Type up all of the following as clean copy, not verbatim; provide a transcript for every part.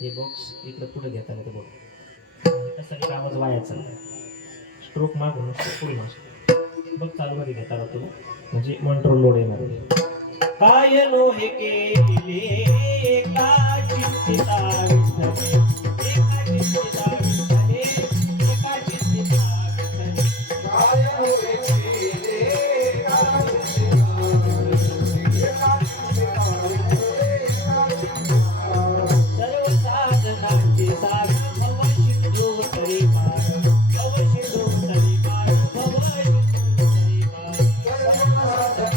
हे बॉक्स इकडं पुढे घेता येतं बघ. कसं कामच वायाचं स्ट्रोक मागून पुढे मागून बघ चालू मध्ये घेता राहतो म्हणजे कंट्रोल लोड येणार. काय लोहे केले का चिंतिता विठ्ठले, एका चिंतिता विठ्ठले, एका चिंतिता विठ्ठले. काय लोहे केले का चिंतिता विठ्ठले, एका चिंतिता विठ्ठले, एका चिंतिता. सर्व साधनांचे सार भव सिंधू तरी पार, भव सिंधू तरी पार, भव सिंधू तरी पार. सर्व साधनांचे सार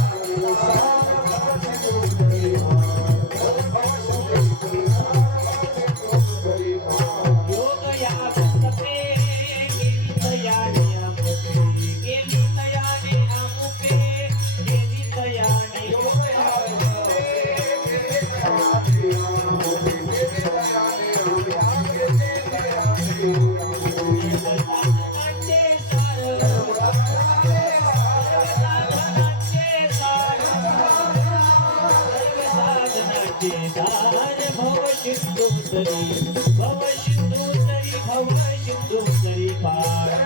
भव सिंधू तरी भव सिंधू तरी पार.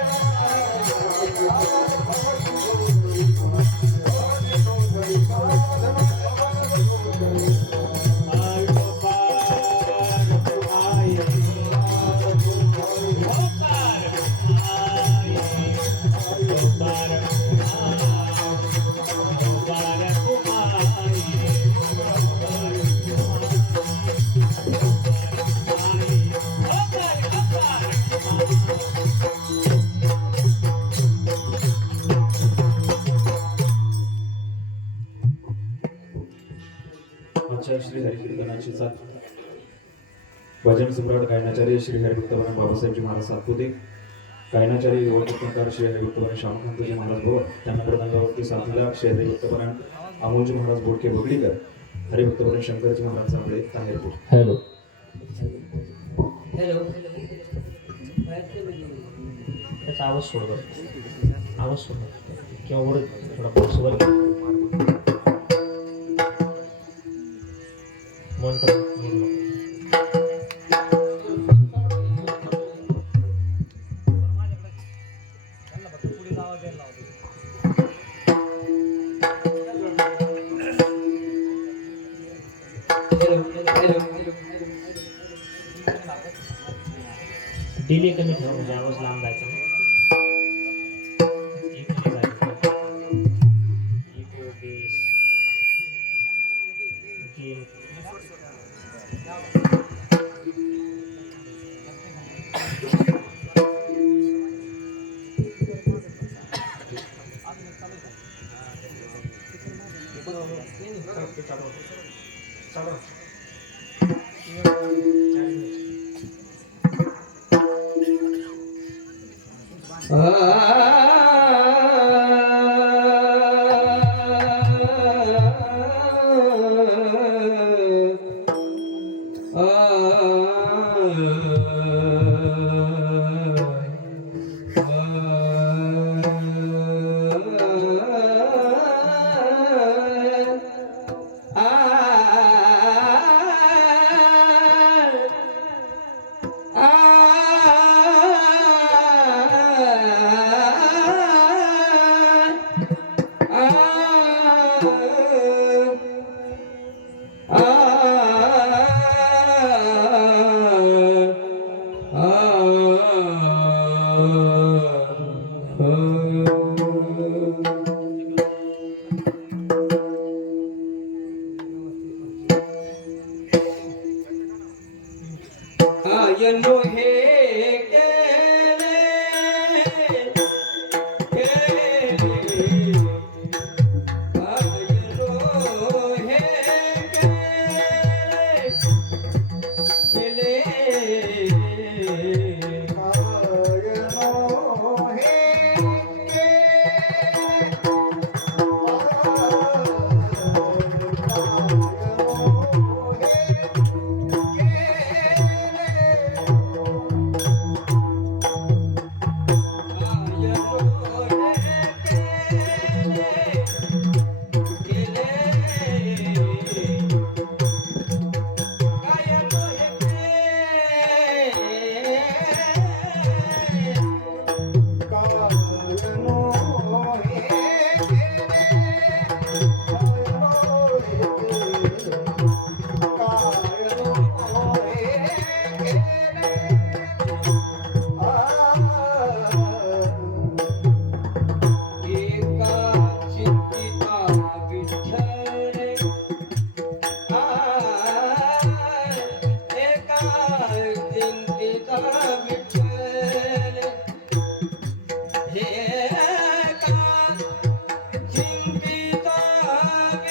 श्री हरिकीर्तनाची साथ भजन सम्राट गायनाचार्य श्री हरिभक्तपरायण बाबासाहेबजी महाराज सातपुते, गायनाचार्य युवककार श्री हरिभक्तपरायण श्यामकांतजी महाराज भोर, त्यांना प्रदांगावरती साथीला श्री हरिभक्तपरायण अमोलजी महाराज बोडके बगडीकर, हरिभक्तपरायण शंकरजी महाराज चांबळे ताहेरपूर. हॅलो हॅलो, त्याचा आवाज सोड बरं, आवाज सोड किंवा वर थोडा बॉक्सवर मॉनिटर डिले कमी ठेवा म्हणजे आवाज लांब जायचा नाही.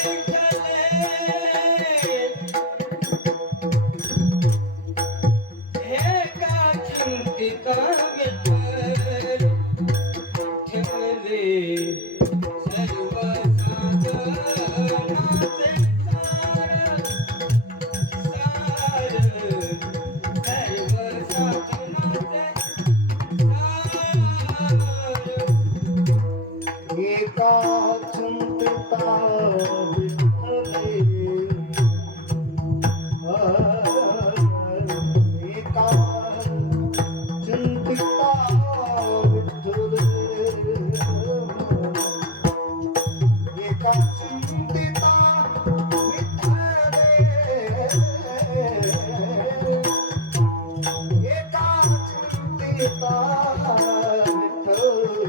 एका चिंतिता विठ्ठले एका चिंतिता विठ्ठले एका चिंतिता विठ्ठले एका चिंतिता विठ्ठले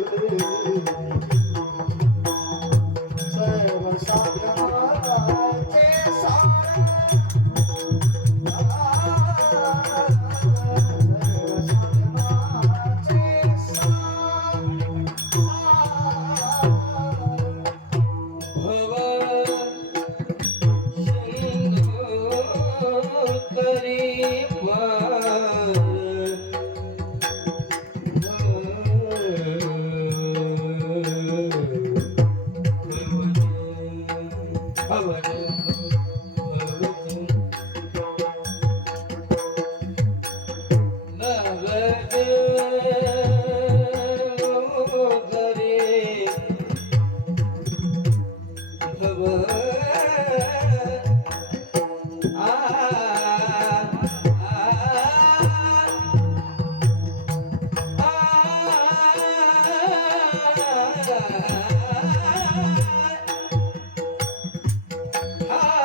सर्व साधनाचे सार सर्व साधनाचे सार भव सुंदरी पार Ah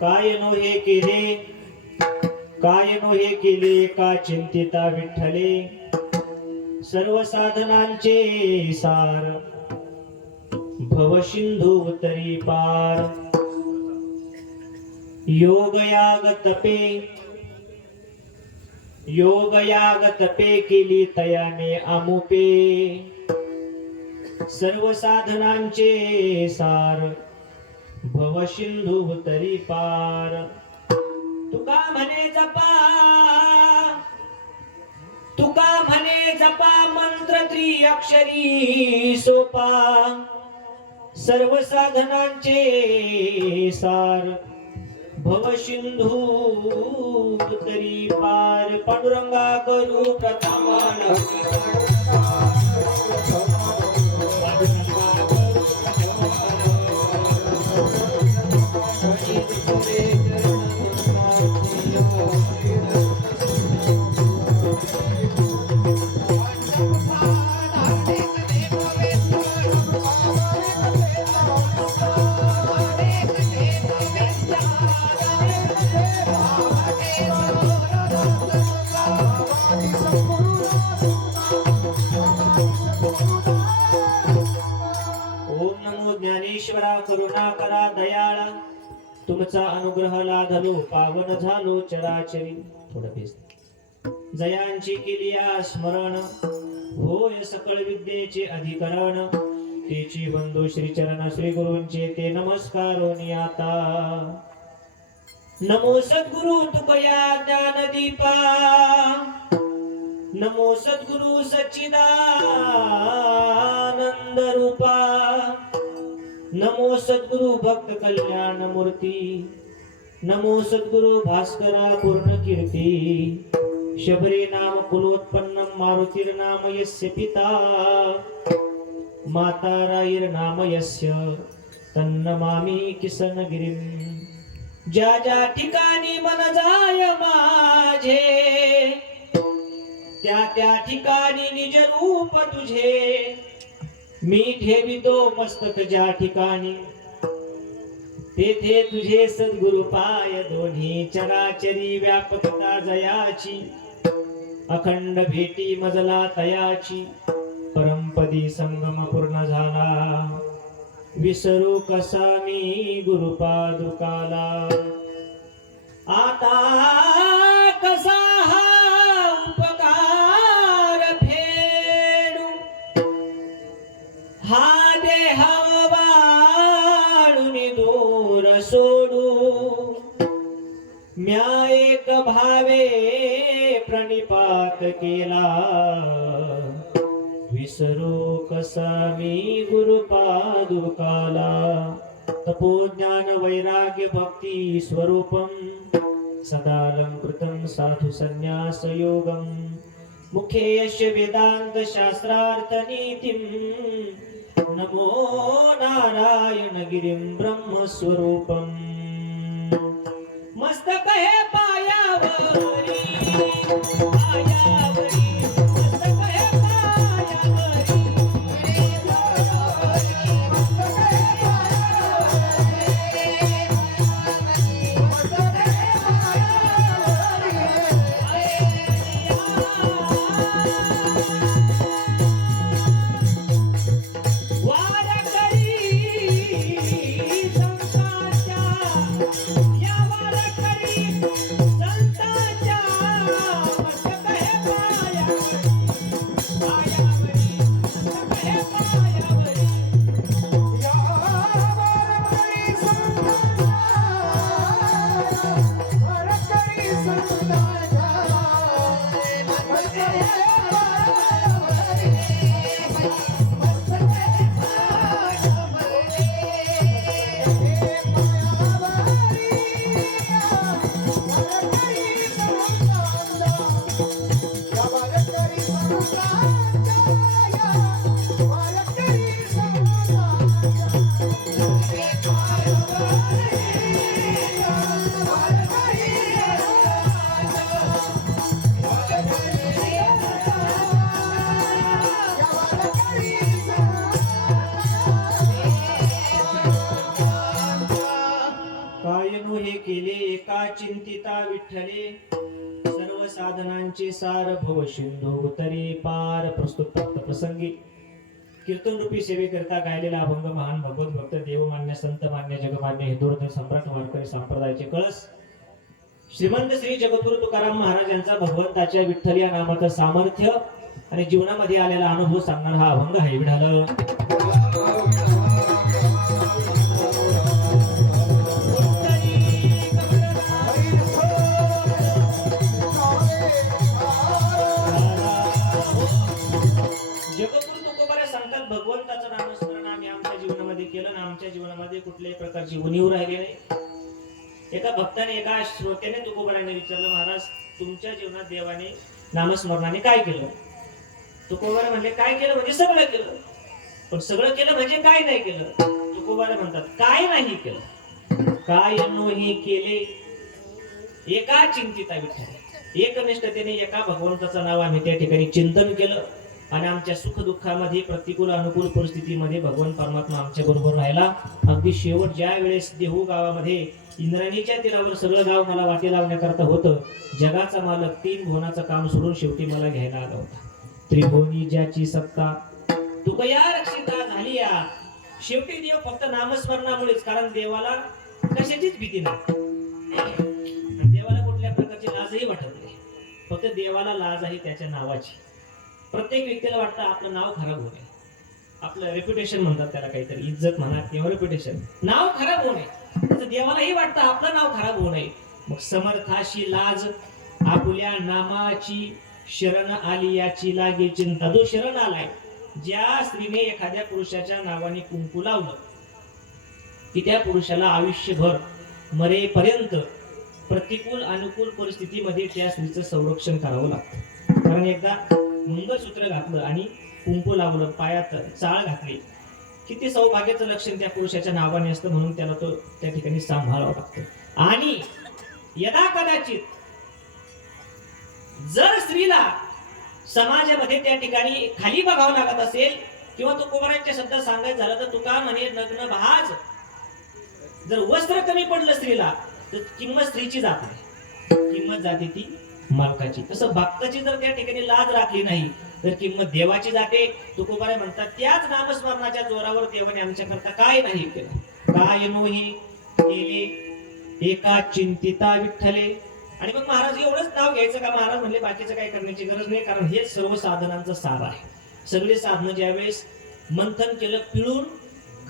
काय नो हे केले, काय नो हे केले, का चिंतिता विठ्ठले, सर्व साधनांचे सार, भव सिंधू उतरी पार. योग याग तपे, योग याग तपे केली तयाने आमुपे, सर्व साधनांचे सार, भव सिंधू उतरी पार. तुका म्हणे जपा, तुका म्हणे जपा मंत्र त्रिअक्षरी सोपा, सर्व साधनांचे सार, भव सिंधू उतरी पार. पांडुरंगा करू प्रथम ज्ञानेश्वरा करुणा करा दयाळा, तुमचा अनुग्रह लाधलो पावन झालो चराचरी. थोडं पेस. जयांची केली या स्मरण, होय सकळ विद्येचे अधिकरण, तेची बंधू श्री चरण श्री गुरूंचे ते नमस्कारोनी आता. नमो सद्गुरु तुकया ज्ञान दीपा, नमो सद्गुरु सच्चिदानंद रूपा, नमो सद्गुरु भक्त कल्याण मूर्ती, नमो सद्गुरु भास्करा पूर्ण कीर्ती. शबरी नाम कुलोत्पन्न मारुतीर्नाम यस्य पिता, माता राईर्नाम यस्य तन्नमामि किसनगिरीं. ज्या ज्या ठिकाणी मन जाय माझे, त्या त्या ठिकाणी निज रूप तुझे, मी ठेवितो मस्तक ज्या ठिकाणी, तेथे तुझे सद्गुरु पाय दोन्ही. चराचरी व्यापकता जयाची, अखंड भेटी मजला तयाची, परमपदी संगम पूर्ण झाला, विसरू कसा मी गुरुपादुकाला. आता कसा हा उपकार केला विसरू कसा मी गुरुपादुकाला तपो ज्ञान वैराग्य भक्ती स्वरूपम सदालंकृतं साधु संन्यास योगम मुखे यस्य वेदांत शास्त्रार्थ नीतिम नमो नारायण गिरिं ब्रह्म स्वरूपम मस्तक हे पायावरी पायावरी मस्तक हे पायावरी केले एका चिंतिता विठ्ठले सर्व साधनांचे सार भव सिंधू उतरे पार प्रस्तुत प्राप्त प्रसंगी कीर्तन रूपी सेवेकरिता गायलेला अभंग महान भगवत भक्त देवमान्य संत मान्य जगमान्य हिंदुहृदय सम्राट वारकरी संप्रदायाचे कळस श्रीमंत श्री जगद्गुरु तुकाराम महाराज यांचा भगवंताच्या विठ्ठल या नामाचं सामर्थ्य आणि जीवनामध्ये आलेला अनुभव सांगणारा हा अभंग आहे. विढाल भगवंताचं नामस्मरण आम्ही आमच्या जीवनामध्ये केलं ना आमच्या जीवनामध्ये कुठल्याही प्रकारची उणीव राहिली नाही. एका भक्ताने एका श्रोत्याने तुकोबाराने विचारलं, महाराज तुमच्या जीवनात देवाने नामस्मरणाने काय केलं? तुकोबारा म्हणले, काय केलं म्हणजे सगळं केलं. पण सगळं केलं म्हणजे काय नाही केलं? तुकोबारा म्हणतात, काय नाही केलं. काय नोही केले एका चिंतिता विठ्ठल एकनिष्ठतेने एका भगवंताचं नाव आम्ही त्या ठिकाणी चिंतन केलं आणि आमच्या सुख दुःखामध्ये प्रतिकूल अनुकूल परिस्थितीमध्ये भगवान परमात्मा आमच्या बरोबर राहिला. अगदी शेवट ज्या वेळेस देहू गावामध्ये इंद्राणीच्या तीरावर सगळं गाव मला वाटे लावण्याकरता होतं, जगाचा मालक 3 भुवनाचं काम सोडून शेवटी मला घ्यायला आला होता. त्रिभुवनी ज्याची सत्ता तुकया रक्षिता झाली या. शेवटी देव फक्त नामस्मरणामुळेच, कारण देवाला कशाचीच भीती नाही, देवाला कुठल्या प्रकारची लाजही वाटत नाही. फक्त देवाला लाज आहे त्याच्या नावाची. प्रत्येक व्यक्तीला वाटतं आपलं नाव खराब होणे, आपलं रेप्युटेशन म्हणतात त्याला, काहीतरी इज्जत म्हणा किंवा रेप्युटेशन, नाव खराब होणे. देवालाही वाटतं आपलं नाव खराब होऊ नये. मग समर्थाशी लाज आपुल्या नामाची शरण आली याची लागे चिंता. जो शरण आलाय, ज्या स्त्रीने एखाद्या पुरुषाच्या नावाने कुंकू लावलं की त्या पुरुषाला आयुष्यभर मरेपर्यंत प्रतिकूल अनुकूल परिस्थितीमध्ये त्या स्त्रीचं संरक्षण करावं लागतं. कारण एकदा मंगळसूत्र घातलं आणि कुंकू लावलं, पायात चाळ घातली, किती सौभाग्याचं लक्षण त्या पुरुषाच्या नावाने असतं. म्हणून त्याला तो त्या ठिकाणी सांभाळावं लागतं. आणि यदा कदाचित जर स्त्रीला समाजामध्ये त्या ठिकाणी खाली बघावं लागत असेल किंवा तुकोबारांच्या शब्दात सांगायचं झालं तर तुका म्हणे नग्न भाज. जर वस्त्र कमी पडलं स्त्रीला तर किंमत स्त्रीची जात नाही, किंमत जाते ती मालकाची. तसं भक्ताची जर त्या ठिकाणी लाज राखली नाही तर किंमत देवाची जाते. तुकोबारे म्हणतात, त्याच नामस्मरणाच्या जोरावर देवाने आमच्याकरता काय नाही केलं. काय नोही केले एका चिंतिता विठ्ठले. आणि मग महाराज एवढंच नाव घ्यायचं का? महाराज म्हणले बाकीचं काय करण्याची गरज नाही, कारण हे सर्व साधनांचं सार आहे. सगळे साधनं ज्यावेळेस मंथन केलं, पिळून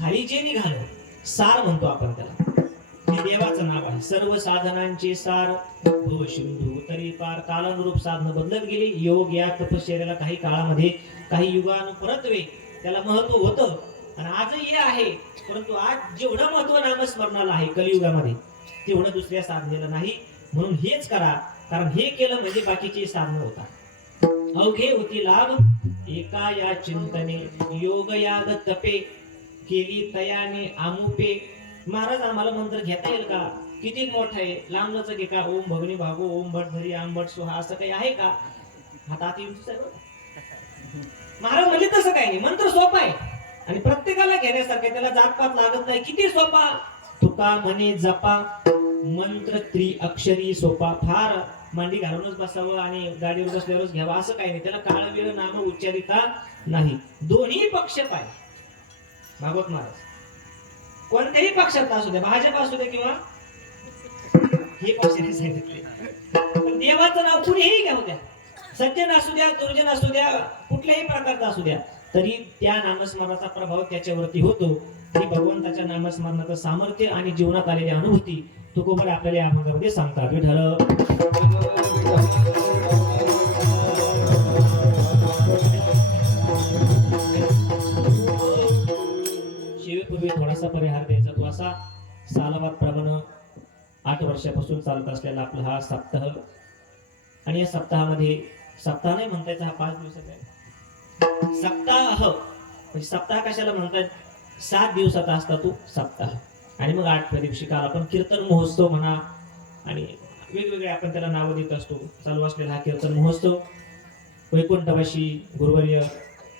खाली जे निघालं सार म्हणतो आपण त्याला, हे देवाचं नाव आहे. सर्व साधनांचे सार भव सिंधू तरी युगानुसार कालानुरूप साधनं बदलत गेली. योग या तपश्चर्याला काही काळामध्ये काही युगानुपरत्वे त्याला महत्व होतं आणि आजही हे आहे. परंतु आज जेवढं महत्व नामस्मरणाला आहे कलियुगामध्ये तेवढं दुसऱ्या साधनेला नाही. म्हणून हेच करा, कारण हे केलं म्हणजे बाकीची साधनं होतात. अवघे होती लाभ एका या चिंतने, योग याग तपे केली तयाने आमुपे. महाराज आम्हाला मंत्र घेता येईल का? किती मोठं आहे, लांबच आहे का? ओम भगनी भागो, ओम भट भरी आंबट सोहा, असं काही आहे का? हातात येऊन महाराज म्हणजे तसं काही नाही, मंत्र सोपा आहे आणि प्रत्येकाला घेण्यासारखं आहे. त्याला जातपात लागत नाही. किती सोपा? तुका म्हणे जपा मंत्र त्रिअक्षरी सोपा. फार मांडी घालूनच बसावं आणि गाडीवर बसल्यावरच घ्यावा असं काही नाही. त्याला काळ वेळ नाम उच्चारिता नाही. दोन्ही पक्ष पाहिजे. भागवत महाराज कोणत्याही पक्षात असू द्या, भाजप असू द्या किंवा हे पक्षाने सांगितले, पण देवाचं नाव कुणीही घ्यावं द्या, सज्जन असू द्या, दुर्जन असू द्या, कुठल्याही प्रकारचा असू द्या, तरी त्या नामस्मरणाचा प्रभाव त्याच्यावरती होतो. ही भगवंताच्या नामस्मरणाचं सामर्थ्य आणि जीवनात आलेली अनुभूती तुकोबर आपल्याला या भागामध्ये सांगतात. विठ्ठल शिवेपूर्वी थोडासा परिहार द्यायचा. तो असा सालावाद प्रमाणे 8 वर्षापासून चालत असलेला आपला हा सप्ताह, आणि या सप्ताहामध्ये सप्ताह नाही म्हणता येत, हा 5 दिवसाचा आहे सप्ताह. म्हणजे सप्ताह कशाला म्हणतात? 7 दिवसाचा असता तो सप्ताह. आणि मग 8व्या दिवशी काल आपण कीर्तन महोत्सव म्हणा आणि वेगवेगळे आपण त्याला नावं देत असतो. चालू असलेला हा कीर्तन महोत्सव वैकुंठवासी गुरुवर्य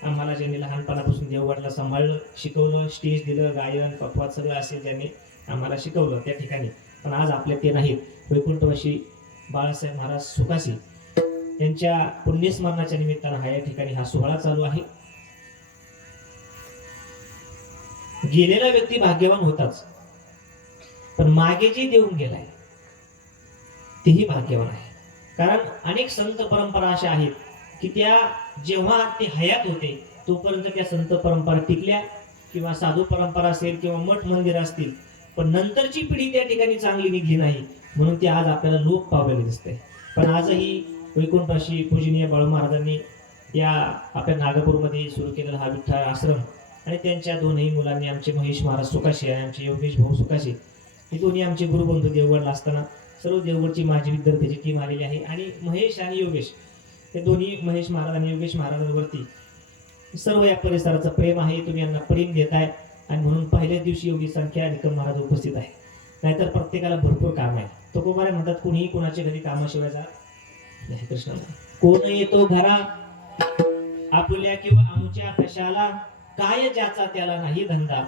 आम्हाला ज्यांनी लहानपणापासून देवगडला सांभाळलं, शिकवलं, स्टेज दिलं, गायन पकवाद सगळं असेल ज्यांनी आम्हाला शिकवलं त्या ठिकाणी. पण आज आपल्या ते नाहीत. वैकुंठवासी बाळासाहेब महाराज सुखासी यांच्या पुण्यस्मरणाच्या निमित्तानं हा या ठिकाणी हा सोहळा चालू आहे. गेलेला व्यक्ती भाग्यवान होताच, पण मागे जे देऊन गेलाय तेही भाग्यवान आहे. कारण अनेक संत परंपरा अशा आहेत की त्या जेव्हा ते हयात होते तोपर्यंत त्या संत परंपरा टिकल्या, किंवा साधू परंपरा असेल किंवा मठ मंदिर असतील, पण नंतरची पिढी त्या ठिकाणी चांगली निघली नाही, म्हणून ते आज आपल्याला लोप पावलेले दिसते. पण आजही वैकुंठवासी पूजनीय बाळू महाराजांनी या आपल्या नागपूरमध्ये सुरू केलेला हा विठ्ठल आश्रम आणि त्यांच्या दोनही मुलांनी, आमचे महेश महाराज सुकाशी आणि आमचे योगेश भाऊ सुकाशी, हे दोन्ही आमचे गुरुबंधू देवगडला असताना सर्व देवगडची माझी विद्यार्थ्याची टीम आलेली आहे. आणि महेश आणि योगेश हे दोन्ही, महेश महाराज आणि योगेश महाराजांवरती सर्व या परिसराचं प्रेम आहे. तुम्ही यांना प्रेम देताय आणि म्हणून पहिल्याच दिवशी एवढी संख्या निकम महाराज उपस्थित आहे. नाहीतर प्रत्येकाला भरपूर काम आहे. तो कुमार म्हणतात कुणीही कोणाच्या घरी कामाशिवाय जात नाही. कृष्ण कोण येतो घरा आपुल्या किंवा आमच्या कशाला, काय ज्याचा त्याला नाही धंदा.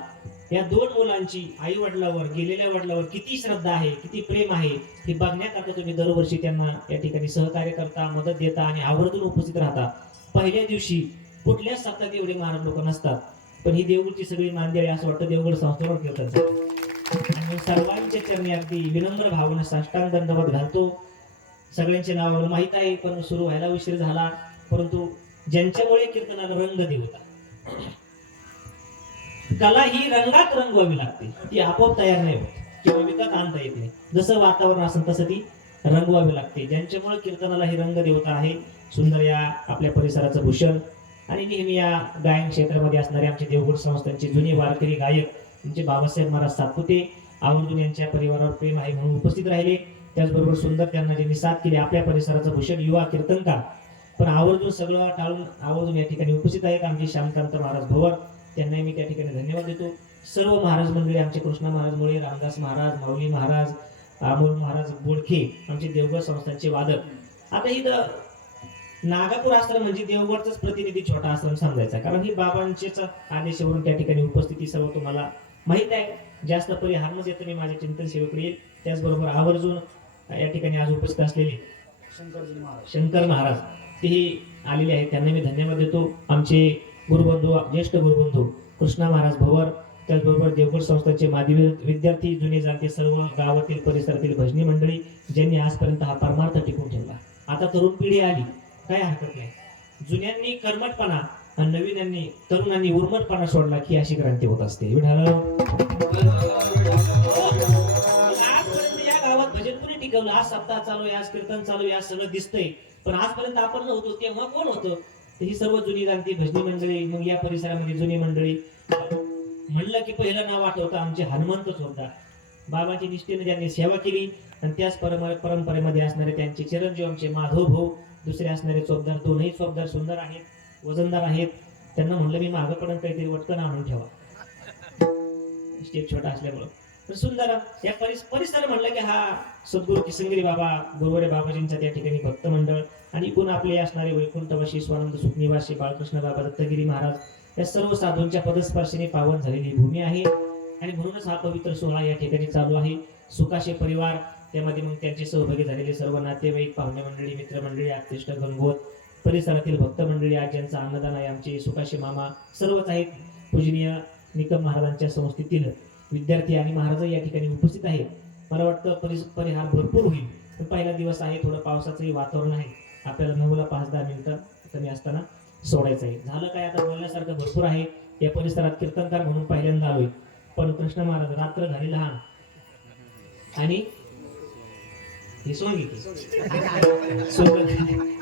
या 2 मुलांची आई वडिलावर, गेलेल्या वडिलावर किती श्रद्धा आहे, किती प्रेम आहे हे बघण्याकरता तुम्ही दरवर्षी त्यांना या ठिकाणी सहकार्य करता, मदत देता आणि आवर्जून उपस्थित राहता. पहिल्या दिवशी कुठल्याच सप्ताहात एवढे महाराज लोक नसतात, पण ही देवगडची सगळी मांदियाळी असं वाटतं देवगड संस्थेवर कीर्तन आणि सर्वांच्या चरणी अगदी विनम्र भावना साष्टांग दंडवत घालतो. सगळ्यांचे नाव माहीत आहे, पण सुरू व्हायला उशीर झाला. परंतु ज्यांच्यामुळे कीर्तनाला रंग देवता, कला ही रंगात रंगवावी लागते, ती आपोआप तयार नाही होत किंवा विकत आणता येत नाही. जसं वातावरण असेल तसं ती रंगवावी लागते. ज्यांच्यामुळे कीर्तनाला ही रंग देवता आहे, सुंदर या आपल्या परिसराचं भूषण आणि नेहमी या गायन क्षेत्रामध्ये असणारे आमचे देवगड संस्थांचे जुने वारकरी गायक आमचे बाबासाहेब महाराज सातपुते, आवर्जून यांच्या परिवारावर प्रेम आहे म्हणून उपस्थित राहिले. त्याचबरोबर सुंदर त्यांना ज्यांनी साथ केली, आपल्या परिसराचं भूषण युवा कीर्तनकार, पण आवर्जून सगळं टाळून आवर्जून या ठिकाणी उपस्थित आहेत आमचे श्यामकांत महाराज भवर, त्यांनाही मी त्या ठिकाणी धन्यवाद देतो. सर्व महाराज मंडळी, आमचे कृष्णा महाराज मुळे, रामदास महाराज, माऊली महाराज, अमोल महाराज बोडखे, आमचे देवगड संस्थांचे वादक. आता इथं नागापूर आश्रम म्हणजे देवगडचाच प्रतिनिधी छोटा आश्रम समजायचा, कारण ही बाबांचेच आदेशावरून त्या ठिकाणी उपस्थिती सर्व तुम्हाला माहित आहे. जास्त परिहार न देता मी माझ्या चिंतन सेवेकडे येईल. त्याचबरोबर आवर्जून या ठिकाणी आज उपस्थित असलेले शंकर महाराज तेही आलेले आहेत, त्यांना मी धन्यवाद देतो. आमचे गुरुबंधू, ज्येष्ठ गुरुबंधू कृष्णा महाराज भवर, त्याचबरोबर देवगड संस्थांचे माजी विद्यार्थी, जुने जाणते सर्व गावातील परिसरातील भजनी मंडळी, ज्यांनी आजपर्यंत हा परमार्थ टिकून ठेवला. आता तरुण पिढी आली, काय हरकत नाही. जुन्यांनी कर्मटपणा आणि नवीनांनी, तरुणांनी उर्मटपणा सोडला की अशी क्रांती होत असते. आजपर्यंत या गावात भजन कोणी शिकवलं. आज सप्ताह चालू आहे, आज कीर्तन चालू आहे, आज सगळं दिसतंय, पण आजपर्यंत आपण नव्हतो तेव्हा कोण होतं? तर ही सर्व जुनी जाणती भजनी मंडळी, मग या परिसरामध्ये जुनी मंडळी. म्हणलं की पहिलं नाव आठवतं आमचे हनुमंत चोपदार. बाबाची निष्ठेने ज्यांनी सेवा केली आणि त्याच परंपरेमध्ये असणारे त्यांचे चिरंजीव आमचे माधव भाऊ, दुसरे असणारे चोपदार, दोनही चोपदार सुंदर आहेत, वजनदार आहेत. त्यांना म्हणलं मी मागं पडून काहीतरी वटकन आणून ठेवा, स्टेप छोटा असल्यामुळं. तर सुंदर या परिसर म्हणलं की हा सद्गुरू किसनगिरी बाबा, गुरुवारे बाबाजींच्या त्या ठिकाणी भक्त मंडळ आणि एकूण आपले असणारे वैकुंठवासी स्वानंद सुखनिवासी बाळकृष्ण बाबा दत्तगिरी महाराज या सर्व साधूंच्या पदस्पर्शाने पावन झालेली भूमी आहे. आणि म्हणूनच हा पवित्र सोहळा या ठिकाणी चालू आहे. सुकाशे परिवार, त्यामध्ये मग त्यांचे सहभागी झालेले सर्व नातेवाईक, पाहुणे मंडळी, मित्रमंडळी, आत्तिष्ट गणगोत, परिसरातील भक्त मंडळी, आज ज्यांचा अन्नदान आहे आमचे सुकाशे मामा सर्वच आहेत. पूजनीय निकम महाराजांच्या संस्थेतील विद्यार्थी आणि महाराज या ठिकाणी उपस्थित आहेत. मला वाटतं परिहार भरपूर होईल. पण पहिला दिवस आहे, थोडं पावसाचंही वातावरण आहे. आपल्याला 9ला 5-10 मिनिटं कमी असताना सोडायचं आहे. झालं काय, आता बोलण्यासारखं भरपूर आहे. या परिसरात कीर्तनकार म्हणून पहिल्यांदा आलोय, पण कृष्ण महाराज रात्र झाली लहान आणि हे सोंगी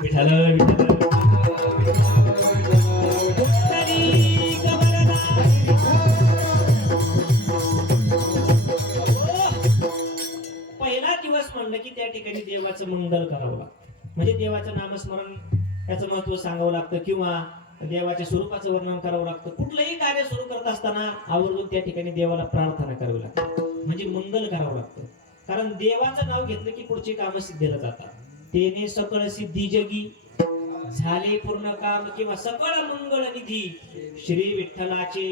विठाल पहिला दिवस म्हणलं की त्या ठिकाणी देवाचं मंगल करावं लागतं. म्हणजे देवाचं नामस्मरण, त्याचं महत्व सांगावं लागतं किंवा देवाच्या स्वरूपाचं वर्णन करावं लागतं. कुठलंही कार्य सुरू करत असताना आवर्जून त्या ठिकाणी देवाला प्रार्थना करावी लागते, म्हणजे मंगल करावं लागतं. कारण देवाचं नाव घेतलं की पुढची कामं सिद्धीला जातात. तेने सकळ सिद्धी जगी झाले पूर्ण काम, किंवा सकळ मंगळ निधी श्री विठ्ठलाचे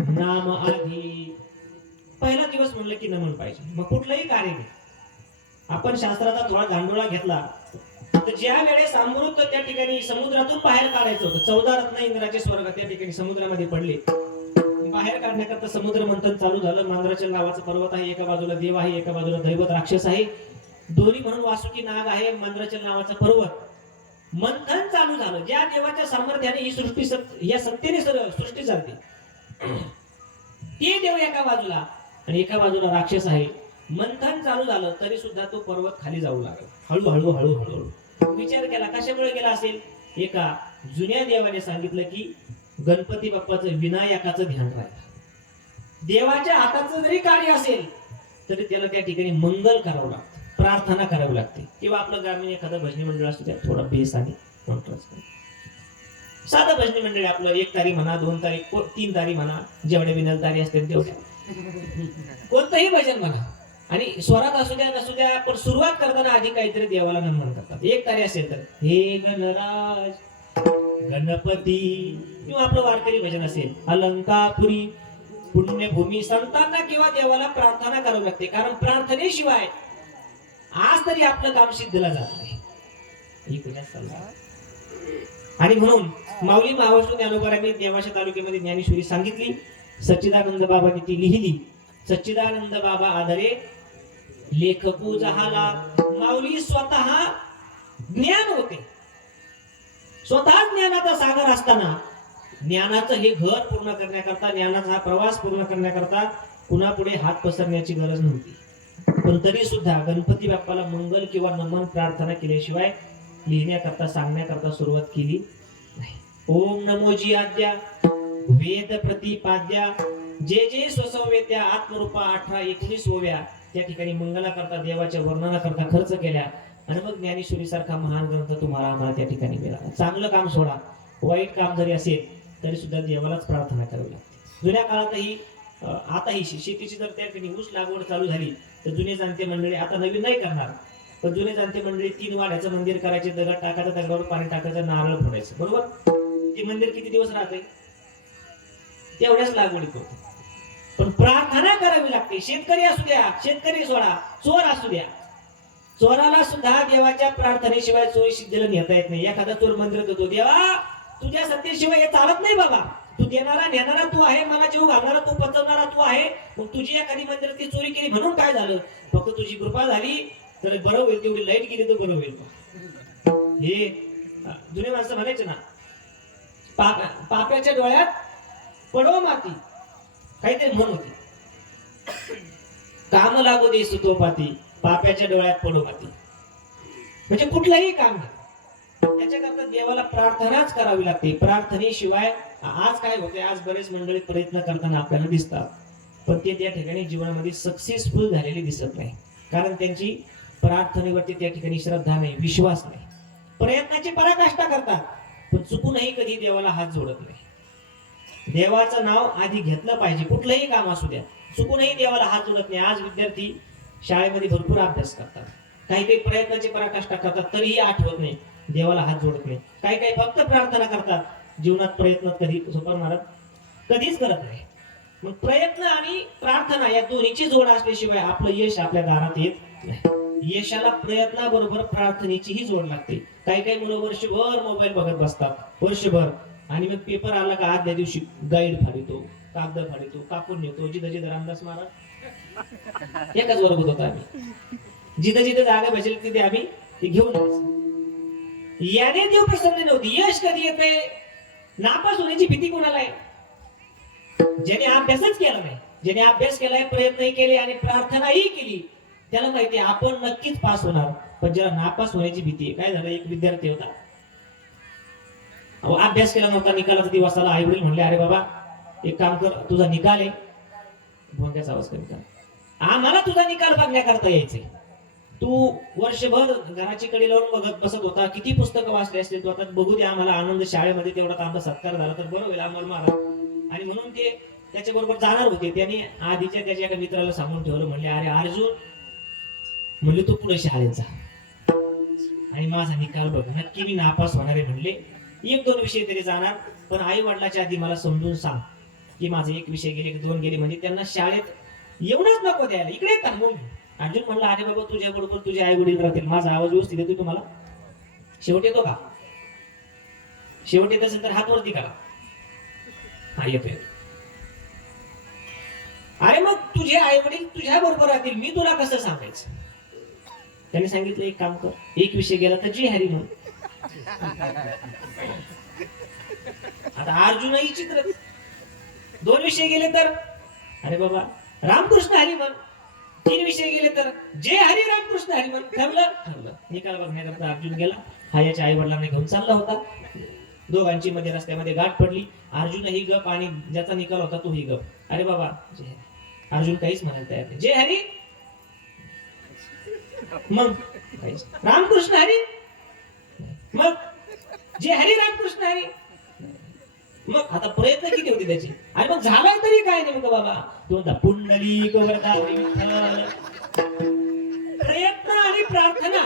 नाम आधी. पहिला दिवस म्हणलं की नमन पाहिजे. मग कुठलंही कार्य घे, आपण शास्त्राचा थोडा गांडोळा घेतला तर ज्या वेळेस अमृत त्या ठिकाणी समुद्रातून बाहेर काढायचं होतं, 14 रत्न इंद्राचे स्वर्ग त्या ठिकाणी समुद्रामध्ये पडले. बाहेर काढण्याकरता समुद्र मंथन चालू झालं. मांद्राचल नावाचा पर्वत आहे, एका बाजूला देव आहे, एका बाजूला दैवत राक्षस आहे, दोन्ही म्हणून वासुकी नाग आहे. मांद्राचल नावाचा पर्वत मंथन चालू झालं. ज्या देवाच्या सामर्थ्याने ही सृष्टी या सत्तेने सृष्टी चालते, ते देव एका बाजूला आणि एका बाजूला राक्षस आहे. मंथन चालू झालं तरी सुद्धा तो पर्वत खाली जाऊ लागला, हळूहळू हळूहळू. विचार केला कशामुळे गेला असेल? एका जुन्या देवाने सांगितलं की गणपती बाप्पाचं, विनायकाचं ध्यान राहील. देवाच्या हाताचं जरी कार्य असेल तरी त्याला त्या ठिकाणी मंगल करावं लागतं, प्रार्थना करावी लागते. किंवा आपलं ग्रामीण एखादं भजनी मंडळ असतं, त्यात थोडा बेस आणि साधं भजनी मंडळ आपलं 1 तारी म्हणा, 2 तारी, 3 तारी म्हणा, जेवढे विनल तारी असतील तेवढ्या, कोणतंही भजन म्हणा. आणि स्वरात असू द्या नसू द्या, पण सुरुवात करताना आधी काहीतरी देवाला नमन करतात. 1 तारी असेल तर हे गणराज गणपती, किंवा आपलं वारकरी भजन असेल अलंकापुरी पुण्यभूमी, संतांना किंवा देवाला प्रार्थना करावी लागते. कारण प्रार्थनेशिवाय आज तरी आपलं काम सिद्धीला जात नाही. आणि म्हणून माऊली महाविष्णू ज्ञानोबारांनी नेवाशा तालुक्यामध्ये ज्ञानेश्वरी सांगितली, सच्चिदानंद बाबांनी ती लिहिली. सच्चिदानंद बाबा आधारे लेखकू जहाला. माऊली स्वतः ज्ञान होते, स्वतः ज्ञानाचा सागर असताना ज्ञानाचं हे घर पूर्ण करण्याकरता, ज्ञानाचा हा प्रवास पूर्ण करण्याकरता कुणापुढे हात पसरण्याची गरज नव्हती. पण तरी सुद्धा गणपती बाप्पाला मंगल किंवा नमन प्रार्थना केल्याशिवाय लिहिण्याकरता, सांगण्याकरता सुरुवात केली नाही. ओम नमोजी आद्या वेद प्रतिपाद्या जे जे स्वसंवेद्या आत्मरूपा 18-19 ओव्या त्या ठिकाणी मंगलाकरता, देवाच्या वर्णनाकरता खर्च केल्या. आणि मग ज्ञानेश्वरी सारखा महान ग्रंथ तुम्हाला आम्हाला त्या ठिकाणी मिळाला. चांगलं काम सोडा, वाईट काम जरी असेल तरी सुद्धा देवालाच प्रार्थना करावी लागते. जुन्या काळातही आताही शेतीची जर त्या ठिकाणी ऊस लागवड चालू झाली तर जुने जाणते मंडळी, आता नवीन नाही करणार, पण जुने जाणते मंडळी 3 वाड्याचं मंदिर करायचे, दगड टाकायचं, दगडावर पाणी टाकायचं, नारळ फोडायचं, बरोबर. ते मंदिर किती दिवस राहते? तेवढ्याच लागवडी करतो. पण प्रार्थना करावी लागते. शेतकरी असू द्या, शेतकरी सोडा, चोर असू द्या, चोराला सुद्धा देवाच्या प्रार्थनेशिवाय चोरी सिद्धीला नेता येत नाही. एखादा चोर मंदिरात येतो, देवा तुझ्या सत्तेशिवाय हे चालत नाही बाबा, तू देणारा नेणारा तू आहे, मला जेव घालणारा तू, पचवणारा तू आहे. मग तुझी एखादी मंदिरातली चोरी केली म्हणून काय झालं? फक्त तुझी कृपा झाली तर बरं होईल, तेवढी लाईट गेली तर बरं होईल. हे जुने माणसं म्हणायचे ना, पाप्याच्या डोळ्यात पडो माती, काहीतरी म्हण होती. काम लागू दे सुतोपाती, पाप्याच्या डोळ्यात पडू माती. म्हणजे कुठलंही काम नाही, त्याच्याकरता देवाला प्रार्थनाच करावी लागते. प्रार्थनेशिवाय आज काय होते, आज बरेच मंडळी प्रयत्न करताना आपल्याला दिसतात, पण ते त्या ठिकाणी जीवनामध्ये सक्सेसफुल झालेले दिसत नाही. कारण त्यांची प्रार्थनेवरती त्या ठिकाणी श्रद्धा नाही, विश्वास नाही. प्रयत्नाची पराकाष्ठा करतात, पण चुकूनही कधी देवाला हात जोडत नाही. देवाचं नाव आधी घेतलं पाहिजे, कुठलंही काम असू द्या. चुकूनही देवाला हात जोडत नाही. आज विद्यार्थी शाळेमध्ये भरपूर अभ्यास करतात, काही काही प्रयत्नाची पराकाष्ठा करतात, तरीही आठवत नाही, देवाला हात जोडत नाही. काही काही फक्त प्रार्थना करतात, जीवनात प्रयत्न कधी झोपर मारत कधीच करत नाही. मग प्रयत्न आणि प्रार्थना या दोन्हीची जोड असल्याशिवाय आपलं यश आपल्या दारात येत नाही. यशाला प्रयत्नाबरोबर प्रार्थनेचीही जोड लागते. काही काही मुलं वर्षभर मोबाईल बघत बसतात, वर्षभर, आणि मग पेपर आला का आदल्या दिवशी गाईड फाडितो, कागद फाडितो, कापून नेतो. जिथं रामदास महाराज एकाच वर्गात होता आम्ही, जिथं जागा भेटेल तिथे आम्ही ते घेऊन यायचो. याने देव प्रसन्न नव्हती. यश कधी येते, नापास होण्याची भीती कोणाला आहे? ज्याने अभ्यासच केला नाही, ज्याने अभ्यास केलाय, प्रयत्नही केले आणि प्रार्थनाही केली, त्याला माहिती आहे आपण नक्कीच पास होणार. पण ज्याला नापास होण्याची भीती आहे, काय झालं, एक विद्यार्थी होता, अभ्यास केला नव्हता, निकालाचा दिवस आला. आई वडील म्हणले, अरे बाबा एक काम कर, तुझा निकाल आहे, भोंग्याचा आवाज कमी कर, आम्हाला तुझा निकाल बघण्याकरता यायचंय. तू वर्षभर घराची कडे लावून बघत बसत होता, किती पुस्तकं वाचले असतील, तू आता बघू दे आम्हाला आनंद, शाळेमध्ये तेवढा आमचा सत्कार झाला तर बरं होईल आम्हाला महाराज. आणि म्हणून ते त्याच्या बरोबर जाणार होते. त्याने आधीच्या त्याच्या एका मित्राला सांगून ठेवलं, म्हणले, अरे अर्जुन, म्हणले तू पुढे शाळेत जा आणि माझा निकाल बघ, नक्की मी नापास होणार आहे. म्हणले 1-2 विषय तरी जाणार, पण आई वडिलाच्या आधी मला समजून सांग की माझे 1 विषय गेले, 2 गेले, म्हणजे त्यांना शाळेत येऊनच नको द्यायला, इकडे थांबून. अर्जुन म्हणला, अरे बाबा तुझ्या बरोबर तुझे आई वडील राहतील, माझा आवाज व्यवस्थित येतो तुम्हाला? शेवट येतो का? शेवट येत असेल तर हात वरती करा. हा, येतोय. अरे मग तुझे आई वडील तुझ्या बरोबर राहतील, मी तुला कसं सांगायचं? त्याने सांगितलं, एक काम कर, 1 विषय गेला तर जी हरी म्हण. आता अर्जुनही चित्र, 2 विषय गेले तर अरे बाबा रामकृष्ण हरी म्हण, 3 विषय गेले तर जे हरी रामकृष्ण हरी म्हण. ठरलं. निकाल बघण्याकरता अर्जुन गेला. हा याच्या आई वडिलांना घेऊन चालला होता. दोघांची मध्ये रस्त्यामध्ये गाठ पडली. अर्जुनही गप आणि ज्याचा निकाल होता तोही गप. अरे बाबा जय हरी. अर्जुन काहीच म्हणायला तयार नाही. जय हरी, मग रामकृष्ण हरी, मग जे हरी रामकृष्ण हरी. मग आता प्रयत्न किती होते त्याचे? अरे मग झालाय तरी काय नेमकं बाबा? तो म्हणता पुंडलिक वरदारी विठ्ठल. प्रयत्न आणि प्रार्थना,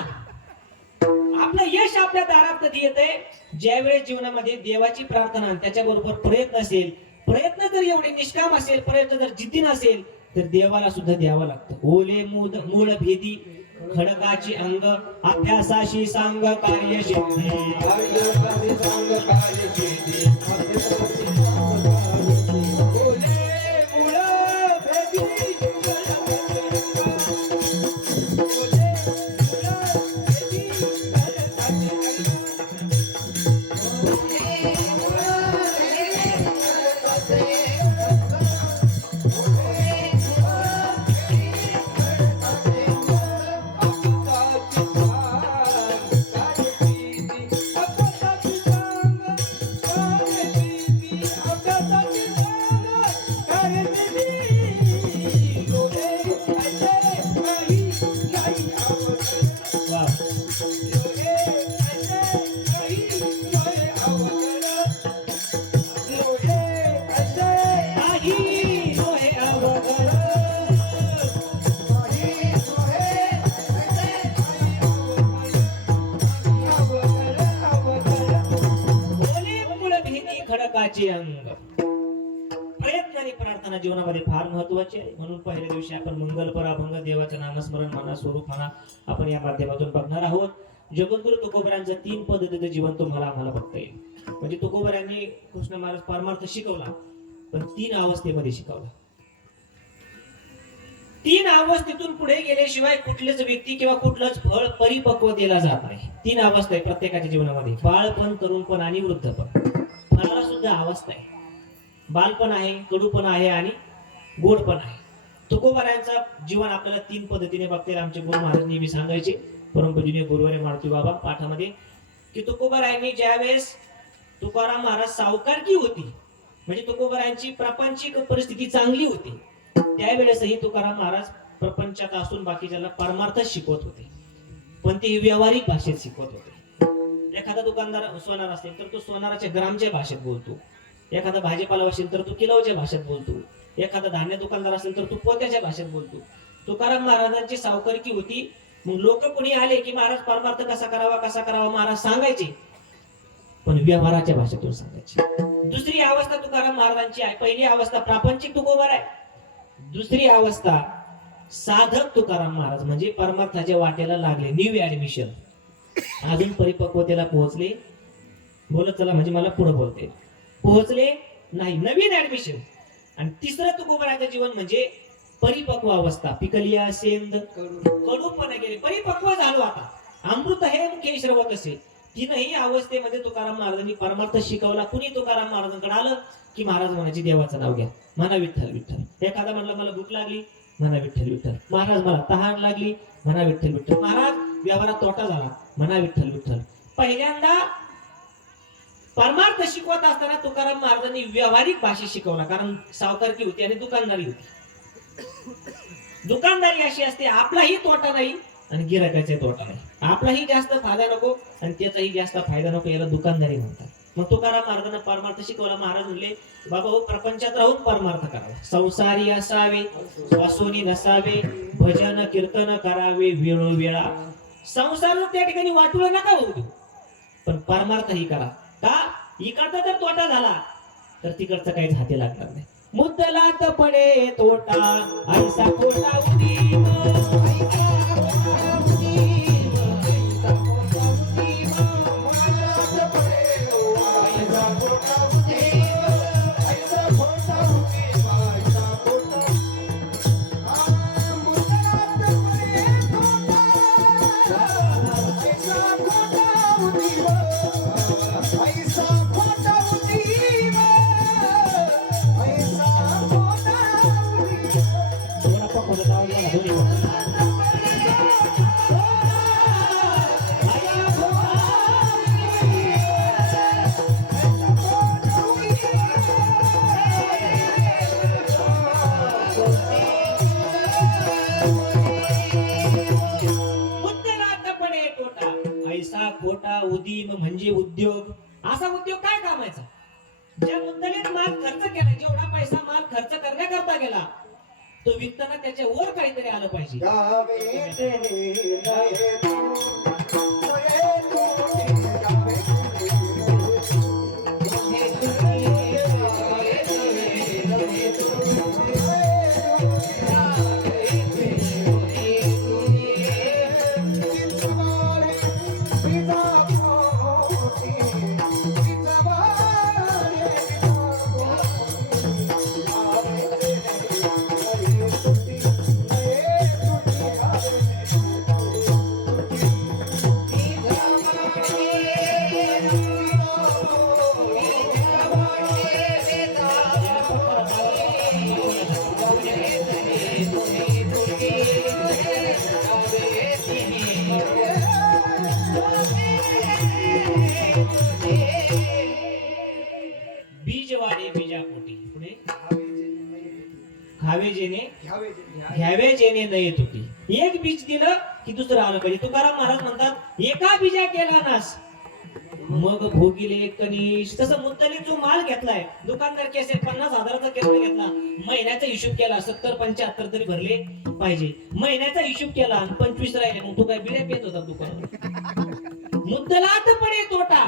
आपलं यश आपल्या दारात कधी येते? ज्यावेळेस जीवनामध्ये देवाची प्रार्थना आणि त्याच्याबरोबर प्रयत्न असेल. प्रयत्न जर एवढे निष्काम असेल, प्रयत्न जर जिद्दी नसेल, तर देवाला सुद्धा द्यावं लागतं. ओले मूळ भेदी खडकाची अंग, अभ्यासाशी सांग कार्य सिद्धी. अंग. प्रयत्न आणि प्रार्थना जीवनामध्ये फार महत्वाची आहे. म्हणून पहिल्या दिवशी आपण मंगल पराभंग देवाचं नामस्मरण म्हणा, स्वरूप म्हणा, आपण या माध्यमातून बघणार आहोत. जगद्गुरु तुकोबरांचं 3 पद्धतीचं जीवन तुम्हाला आम्हाला बघता येईल. म्हणजे तुकोबरांनी कृष्ण महाराज परमार्थ शिकवला, पण 3 अवस्थेमध्ये शिकवला. 3 अवस्थेतून पुढे गेल्याशिवाय कुठलेच व्यक्ती किंवा कुठलंच फळ परिपक्वतेला जात नाही. 3 अवस्था आहे प्रत्येकाच्या जीवनामध्ये: बाळपण, तरुणपण आणि वृद्धपण. फळाला सुद्धा अवस्था आहे. बालपण आहे, कडूपण आहे आणि गोडपण आहे. तुकोबारायांचं जीवन आपल्याला 3 पद्धतीने बघता येईल. आमचे गुरु महाराज नेहमी सांगायचे, परमपूजनीय गुरुवारे मारुती बाबा पाठामध्ये, की तुकोबारायांनी ज्यावेळेस तुकाराम महाराज सावकारकी होती, म्हणजे तुकोबारायांची प्रापंचिक परिस्थिती चांगली होती, त्यावेळेसही तुकाराम महाराज प्रपंचात असून बाकीच्याला परमार्थ शिकवत होते, पण ते व्यावहारिक भाषेत शिकवत होते. एखादा दुकानदार सोनार असेल तर तो सोनाराच्या ग्रामच्या भाषेत बोलतो, एखादा भाजीपाला असेल तर तो किलोच्या भाषेत बोलतो, एखादा धान्य दुकानदार असेल तर तो पोत्याच्या भाषेत बोलतो. तुकाराम महाराजांची सावकारकी होती. मग लोक कोणी आले की महाराज परमार्थ कसा करावा महाराज सांगायचे, पण व्यवहाराच्या भाषेतून सांगायचे. दुसरी अवस्था तुकाराम महाराजांची आहे. पहिली अवस्था प्रापंचिक तुकोबार आहे, दुसरी अवस्था साधक तुकाराम महाराज, म्हणजे परमार्थाच्या वाटेला लागले, न्यू ऍडमिशन, अजून परिपक्वतेला पोहोचले, बोलत चला म्हणजे मला पुढे बोलते, पोहोचले नाही, नवीन ऍडमिशन. आणि तिसरं तुकोबाराचं जीवन म्हणजे परिपक्व अवस्था, पिकलिया सेंद कडूपणे गेले, परिपक्व झालो, आता अमृत हे मुख्य श्रवत असे. तीनही अवस्थेमध्ये तुकाराम महाराजांनी परमार्थ शिकवला. कुणी तुकाराम महाराजांकडे आलं की महाराज म्हणायचे देवाचं नाव घ्या, म्हणा विठ्ठल विठ्ठल. एखादा म्हणला मला भूक लागली, म्हणा विठ्ठल विठ्ठल. महाराज मला तहान लागली, म्हणा विठ्ठल विठ्ठल. महाराज व्यवहारात तोटा झाला, म्हणा विठ्ठल विठ्ठल. पहिल्यांदा परमार्थ शिकवत असताना तुकाराम महाराजांनी व्यावहारिक भाषा शिकवला, कारण सावकारकी होती आणि दुकानदारी होती. दुकानदारी अशी असते, आपलाही तोटा नाही आणि गिराकाचा तोटा नाही, आपलाही जास्त फायदा नको आणि त्याचाही जास्त फायदा नको, याला दुकानदारी म्हणतात. मग तुकाराम महाराजांना परमार्थ शिकवला. महाराज म्हणले बाबा हो, प्रपंचात राहून परमार्थ करावा, संसारी असावे, वासोनी नसावे, भजन कीर्तन करावे वेळोवेळा. संसार त्या ठिकाणी वाटूला नका होऊ देऊ, पण परमार्थही करा. का? इकडचा जर तोटा झाला तर तिकडचं काहीच हाती लागणार नाही. मुद्दलात पडे तोटा ऐसा खोटा उदीम, खोटा उदीम म्हणजे उद्योग. असा उद्योग काय कामायचा? ज्या मुद्दलेत माल खर्च केला, जेवढा पैसा माल खर्च करण्याकरता गेला, तो विकताना त्याच्या वर काहीतरी आलं पाहिजे. बीजवाडे बीजापोटी, पुढे खावे जेणे घ्यावे जेणे न येत होती. एक बीज दिलं की दुसरं आलं पाहिजे. तुकाराम महाराज म्हणतात एका बीजा केला नास मग भोगिले कनिश. तसं मुद्दली जो माल घेतलाय, दुकानदार केसे 50,000चा केला घेतला, महिन्याचा हिशोब केला 70-75 तरी भरले पाहिजे. महिन्याचा हिशोब केला आणि 25 राहिले, मग तू काय बिड्या पेत होता दुकानात. मुद्दलात पडे तोटा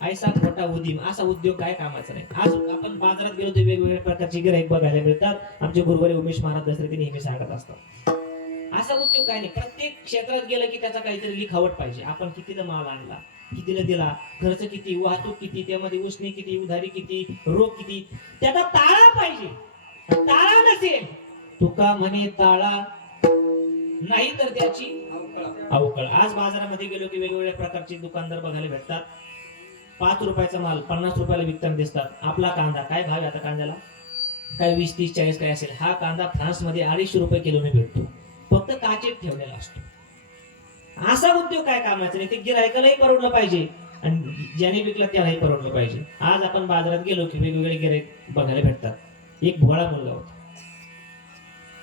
ऐसा खोटा उदीम. असा उद्योग काय कामाचा नाही. आज आपण बाजारात गेलो तर वेगवेगळ्या प्रकारची गिऱ्हाईक बघायला मिळतात. आमचे गुरुवारी उमेश महाराज दसरे नेहमी सांगत असतात, असा उद्योग काय नाही. प्रत्येक क्षेत्रात गेलं की त्याचा काहीतरी लिखावट पाहिजे. आपण कितीला माल आणला, कितीला दिला, खर्च किती, वाहतूक किती, त्यामध्ये उसने किती, उधारी किती, रोख किती, त्याचा ताळा पाहिजे. ताळा नसेल, तुका म्हणे ताळा नाही तर त्याची अवकळ. आज बाजारामध्ये गेलो की वेगवेगळ्या प्रकारचे दुकानदार बघायला भेटतात. 5 रुपयाचा माल 50 रुपयाला विकताना दिसतात. आपला कांदा काय भाव आहे आता कांद्याला? काय 20, 30, 40 काय असेल, हा कांदा फ्रान्समध्ये 250 रुपये किलोने भेटतो, फक्त काचेत ठेवलेला असतो. असा उद्योग काय कामाचा नाही. ते गिरायकालाही परवडलं पाहिजे आणि ज्याने विकला त्यालाही परवडलं पाहिजे. आज आपण बाजारात गेलो की वेगवेगळे गिरायक बघायला भेटतात. एक भोळा मुलगा होता.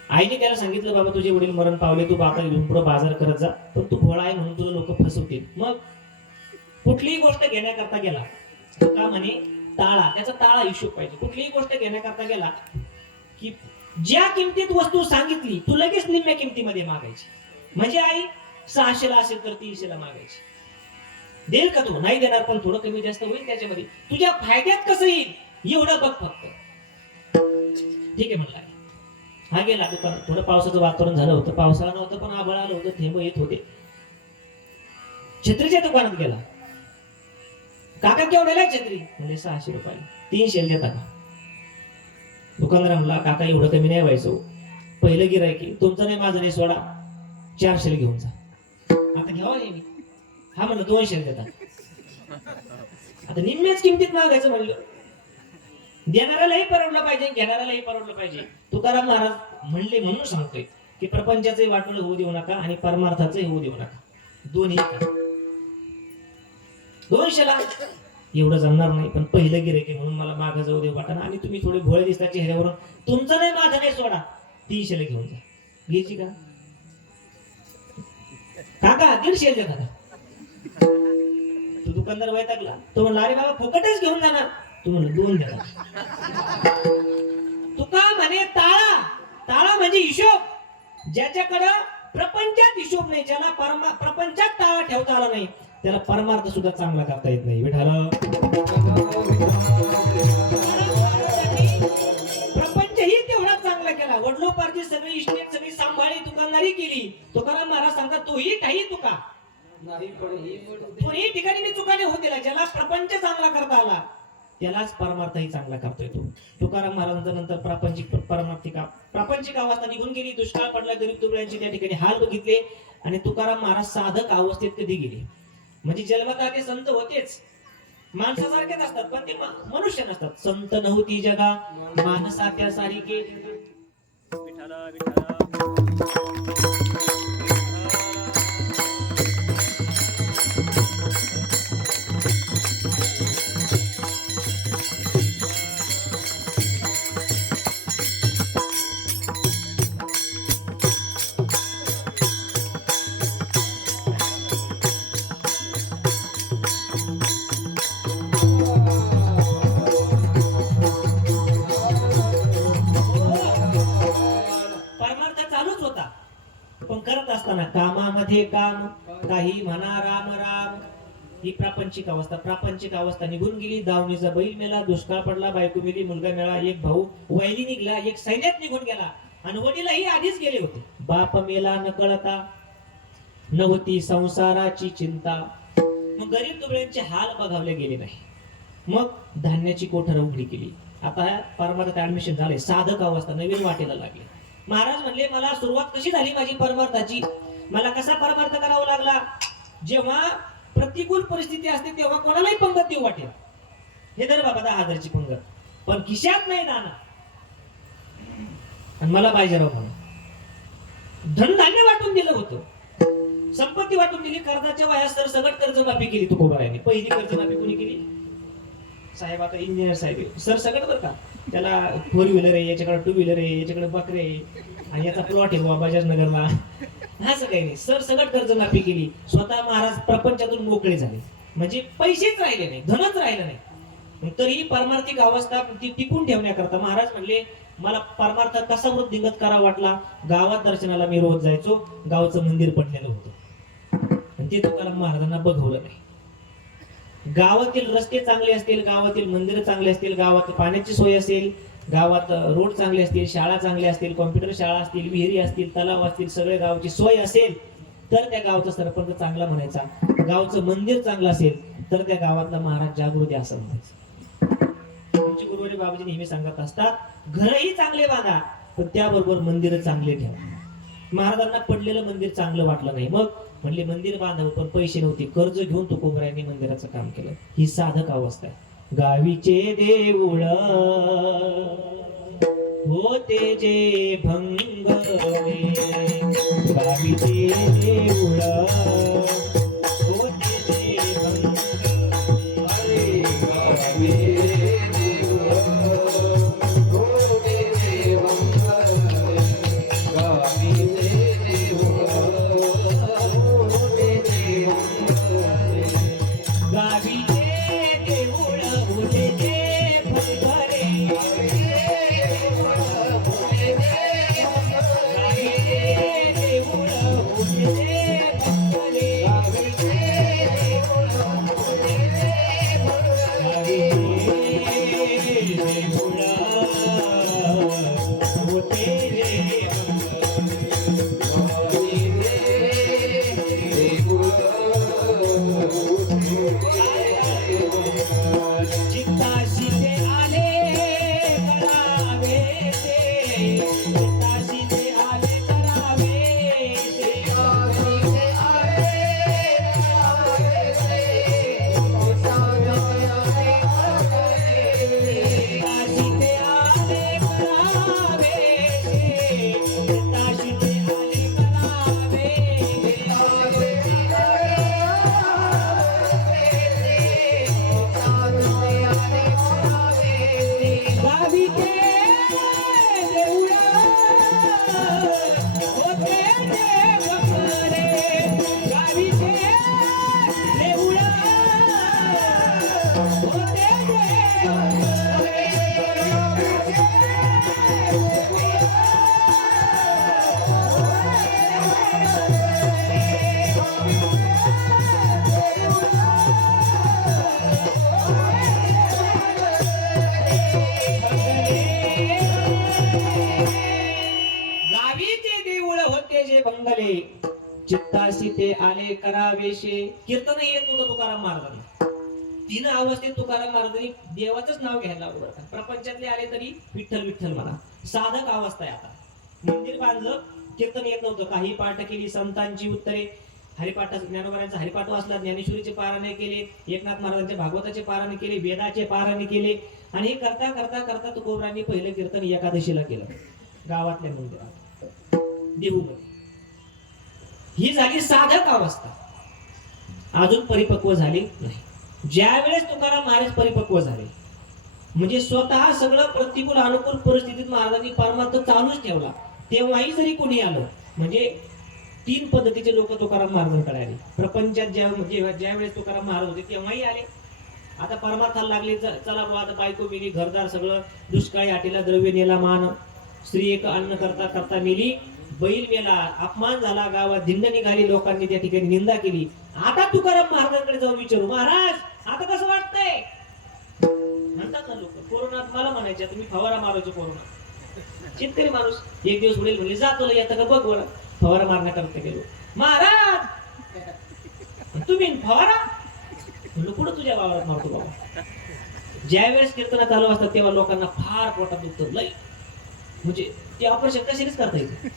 आईने त्याला सांगितलं, बाबा तुझे वडील मरण पावले, तू आता इथून पुढे बाजार करत जा, पण तू भोळा आहे म्हणून तुला लोक फसवतील. मग कुठलीही गोष्ट घेण्याकरता गेला, तो का म्हणे ताळा, त्याचा ताळा हिशोब पाहिजे. कुठलीही गोष्ट घेण्याकरता गेला की ज्या किमतीत वस्तू सांगितली तू लगेच निम्म्या किमतीमध्ये मागायची. म्हणजे आई 600 ला असेल तर 300 ला मागायची. देईल का तू? नाही देणार, पण थोडं कमी जास्त होईल त्याच्यामध्ये, तुझ्या फायद्यात कसं येईल एवढं बघ फक्त. ठीक आहे म्हणला. हा गेला दुकानात. थोडं पावसाचं वातावरण झालं होतं, पावसाळा नव्हतं पण आभाळ आलं होतं, थेंब येत होते. छत्रीच्या दुकानात गेला. काका केवढ्याला आहे छत्री? म्हणजे 600 रुपये. 300 देता का? दुकानदार म्हणला, काका एवढं कमी नाही व्हायचं, पहिलं गिरायक आहे, तुमचं नाही माझं नाही, सोडा 400 घेऊन जा. आता घ्यावा नाही मी. हा म्हणलं 200 देता. आता निम्म्याच किमतीत मागायचं म्हणलं. देणाऱ्यालाही परवडलं पाहिजे, घेणाऱ्यालाही परवडलं पाहिजे. तुकाराम महाराज म्हणले म्हणून सांगतोय की प्रपंचाचे वाटोळ होऊ देऊ नका आणि परमार्थाचे होऊ देऊ नका. दोन्ही करा. 200 ला एवढं जमणार नाही, पण पहिलं गिरायक म्हणून मला मागं जाऊ दे वाटाणा, आणि तुम्ही थोडे भोळे दिसता चेहऱ्यावरून, तुमचं नाही माझं नाही, सोडा 300 ला घेऊन जा. घ्यायची का? काका 150 देता का? तो दुकानदार वैतागला. तो म्हणला, अरे बाबा फुकटच घेऊन जा ना. तू म्हणलं 2 देता. तुका म्हणे ताळा. ताळा म्हणजे हिशोब. ज्याच्याकडं प्रपंचात हिशोब नाही, ज्याला प्रपंचात ताळा ठेवता आला नाही, त्याला परमार्थ सुद्धा चांगला करता येत नाही. विठाला प्रपंचही तेवढा चांगला केला. वडलोपार्जी सगळी इस्टेट सगळी सांभाळी, दुकानदारी केली. तुकाराम महाराज सांगतात, तोही काही तुका दोन्ही ठिकाणी मी चुकाने होत दिला. ज्याला प्रपंच चांगला करता आला त्यालाच परमार्थही चांगला करता येतो. तुकाराम महाराजांच्या नंतर प्रापंचिक अवस्था निघून गेली. दुष्काळ पडला, गरीब दुबळ्यांचे त्या ठिकाणी हाल बघितले. आणि तुकाराम महाराज साधक अवस्थेत कधी गेले? म्हणजे जन्मतः ते संत होतेच, माणसासारखेच असतात, पण ते मनुष्य नसतात. संत नव्हती जगा माणसाच्या सारिके. कामामध्ये काम, काही म्हणा राम राम. ही प्रापंचिक अवस्था निघून गेली. दावणीचा बैल मेला, दुष्काळ पडला, बायको मेली, मुलगा मेला, एक भाऊ वैली निघला, एक सैन्यात निघून गेला, आणि वडीलही आधीच गेले होते. बाप मेला न कळता, नव्हती संसाराची चिंता. मग गरीब दुबळ्यांचे हाल बघावले गेले नाही. मग धान्याची कोठर उघडी केली. आता परमार्थात ऍडमिशन झाले. साधक अवस्था नवीन वाटेला लागली. महाराज म्हणले, मला सुरुवात कशी झाली माझी परमार्थाची? मला कसा परमार्थ करावा लागला? जेव्हा प्रतिकूल परिस्थिती असते तेव्हा कोणालाही पंगत देऊ वाटेल. हे धर बाबा 10,000 ची पंगत, पण खिशात नाही दाना, आणि मला पाहिजे राव म्हणून धनधान्य वाटून दिलं होतं, संपत्ती वाटून दिली. कर्जाच्या वयात सर सगळं कर्जमाफी केली तुकोबारायांनी. पहिली कर्जमाफी कोणी केली? साहेब आता इंजिनियर साहेब. सर सगळं बरं का, त्याला 4 व्हीलर आहे, याच्याकडे 2 व्हीलर आहे, याच्याकडे बकरे आहे, आणि याचा प्लॉट आहे बाबा बजाज नगरला. असं काही नाही. सर सगळं कर्जमाफी केली. स्वतः महाराज प्रपंचातून मोकळे झाले. म्हणजे पैसेच राहिले नाही, धनच राहिलं नाही. तरी परमार्थिक अवस्था ती टिकून ठेवण्याकरता महाराज म्हणले, मला परमार्थ कसा वृद्धिंगत करावा वाटला. गावात दर्शनाला मी रोज जायचो. गावचं मंदिर पडलेलं होतं, आणि ते तुकाराम महाराजांना बघवलं नाही. गावातील रस्ते चांगले असतील, गावातील मंदिर चांगले असतील, गावात पाण्याची सोय असेल, गावात रोड चांगले असतील, शाळा चांगल्या असतील, कॉम्प्युटर शाळा असतील, विहिरी असतील, तलाव असतील, सगळे गावची सोय असेल तर त्या गावचा सरपंच चांगला म्हणायचा. गावचं मंदिर चांगलं असेल तर त्या गावातला महाराज जागृती असं म्हणायचं. आमचे गुरुवारी बाबाजी नेहमी सांगत असतात, घरही चांगले बांधा, पण त्याबरोबर मंदिर चांगले ठेवा. महाराजांना पडलेलं मंदिर चांगलं वाटलं नाही. मग म्हणले मंदिर बांधावं, पण पैसे नव्हते. कर्ज घेऊन तुकोबरायांनी मंदिराचं काम केलं. ही साधक अवस्था आहे. गावीचे देऊळ होते जे भंगले गावीचे देऊळ होते जे भंगले गावी देऊळ होते देवंगले गावी देऊळ होते देवंगले गावीचे देऊळ होते जे भंगले चित्ताशीते आले करावे चित्ताशीते आले करावे चित्ताशीते आले करावे चित्ताशीते आले करावे गावीचे देऊळ होते देवघरे गावीचे देऊळ होते गावीचे देऊळ होते जे बंगले चित्ताशी ते आले करावेशे. कीर्तन येत नव्हतं तुकाराम महाराजांना. तीन अवस्थेत तुकाराम महाराजांनी देवाचंच नाव घ्यायला लागलं बरं का. प्रपंचातले आले तरी विठ्ठल विठ्ठल म्हणा. साधक अवस्था आहे आता. मंदिर बांधलं, कीर्तन येत नव्हतं. काही पाठ केली, संतांची उत्तरे, हरिपाठ, ज्ञानोबारांचा हरिपाठ वाचला, ज्ञानेश्वरीचे पारायण केले, एकनाथ महाराजांच्या भागवताचे पारायण केले, वेदाचे पारायण केले. आणि हे करता करता करता तुकोबरांनी पहिलं कीर्तन एकादशीला केलं गावातल्या मंदिरात देहूमध्ये. ही झाली साधक अवस्था. अजून परिपक्व झाली नाही. ज्या वेळेस तुकाराम महाराज परिपक्व झाले, म्हणजे स्वतः सगळं प्रतिकूल अनुकूल परिस्थितीत महाराजांनी परमार्थ चालूच ठेवला, तेव्हाही जरी कोणी आलं, म्हणजे तीन पद्धतीचे लोक तुकाराम महाराजांकडे आले. प्रपंचात ज्या वेळेस तुकाराम महाराज होते तेव्हाही आले. आता परमार्थाला लागले, चला बुवा आता बायको मेली, घरदार सगळं, दुष्काळी आटेला, द्रव्य नेला मान, स्त्री एक अन्न करता करता मेली, बैल मेला, अपमान झाला, गावात धिंड निघाली, लोकांनी त्या ठिकाणी निंदा केली. आता तुकाराम महाराजांकडे जाऊन विचारू, महाराज आता कसं वाटतंय? म्हणतात ना लोक, कोरोनात मला म्हणायचे तुम्ही फवारा मारायचो. कोरोना शेतकरी माणूस एक दिवस वडील म्हणले, जा तुला येतं का बघ बरं. फवारा मारण्याकरता गेलो. महाराज तुम्ही फवारा? म्हणलं कुठं तुझ्या वावरात मारतो बाबा. ज्या वेळेस कीर्तनात चालू असतात तेव्हा लोकांना फार पोटात दुखतं लय, म्हणजे ते ऑपरेशन कशानेच करता येते.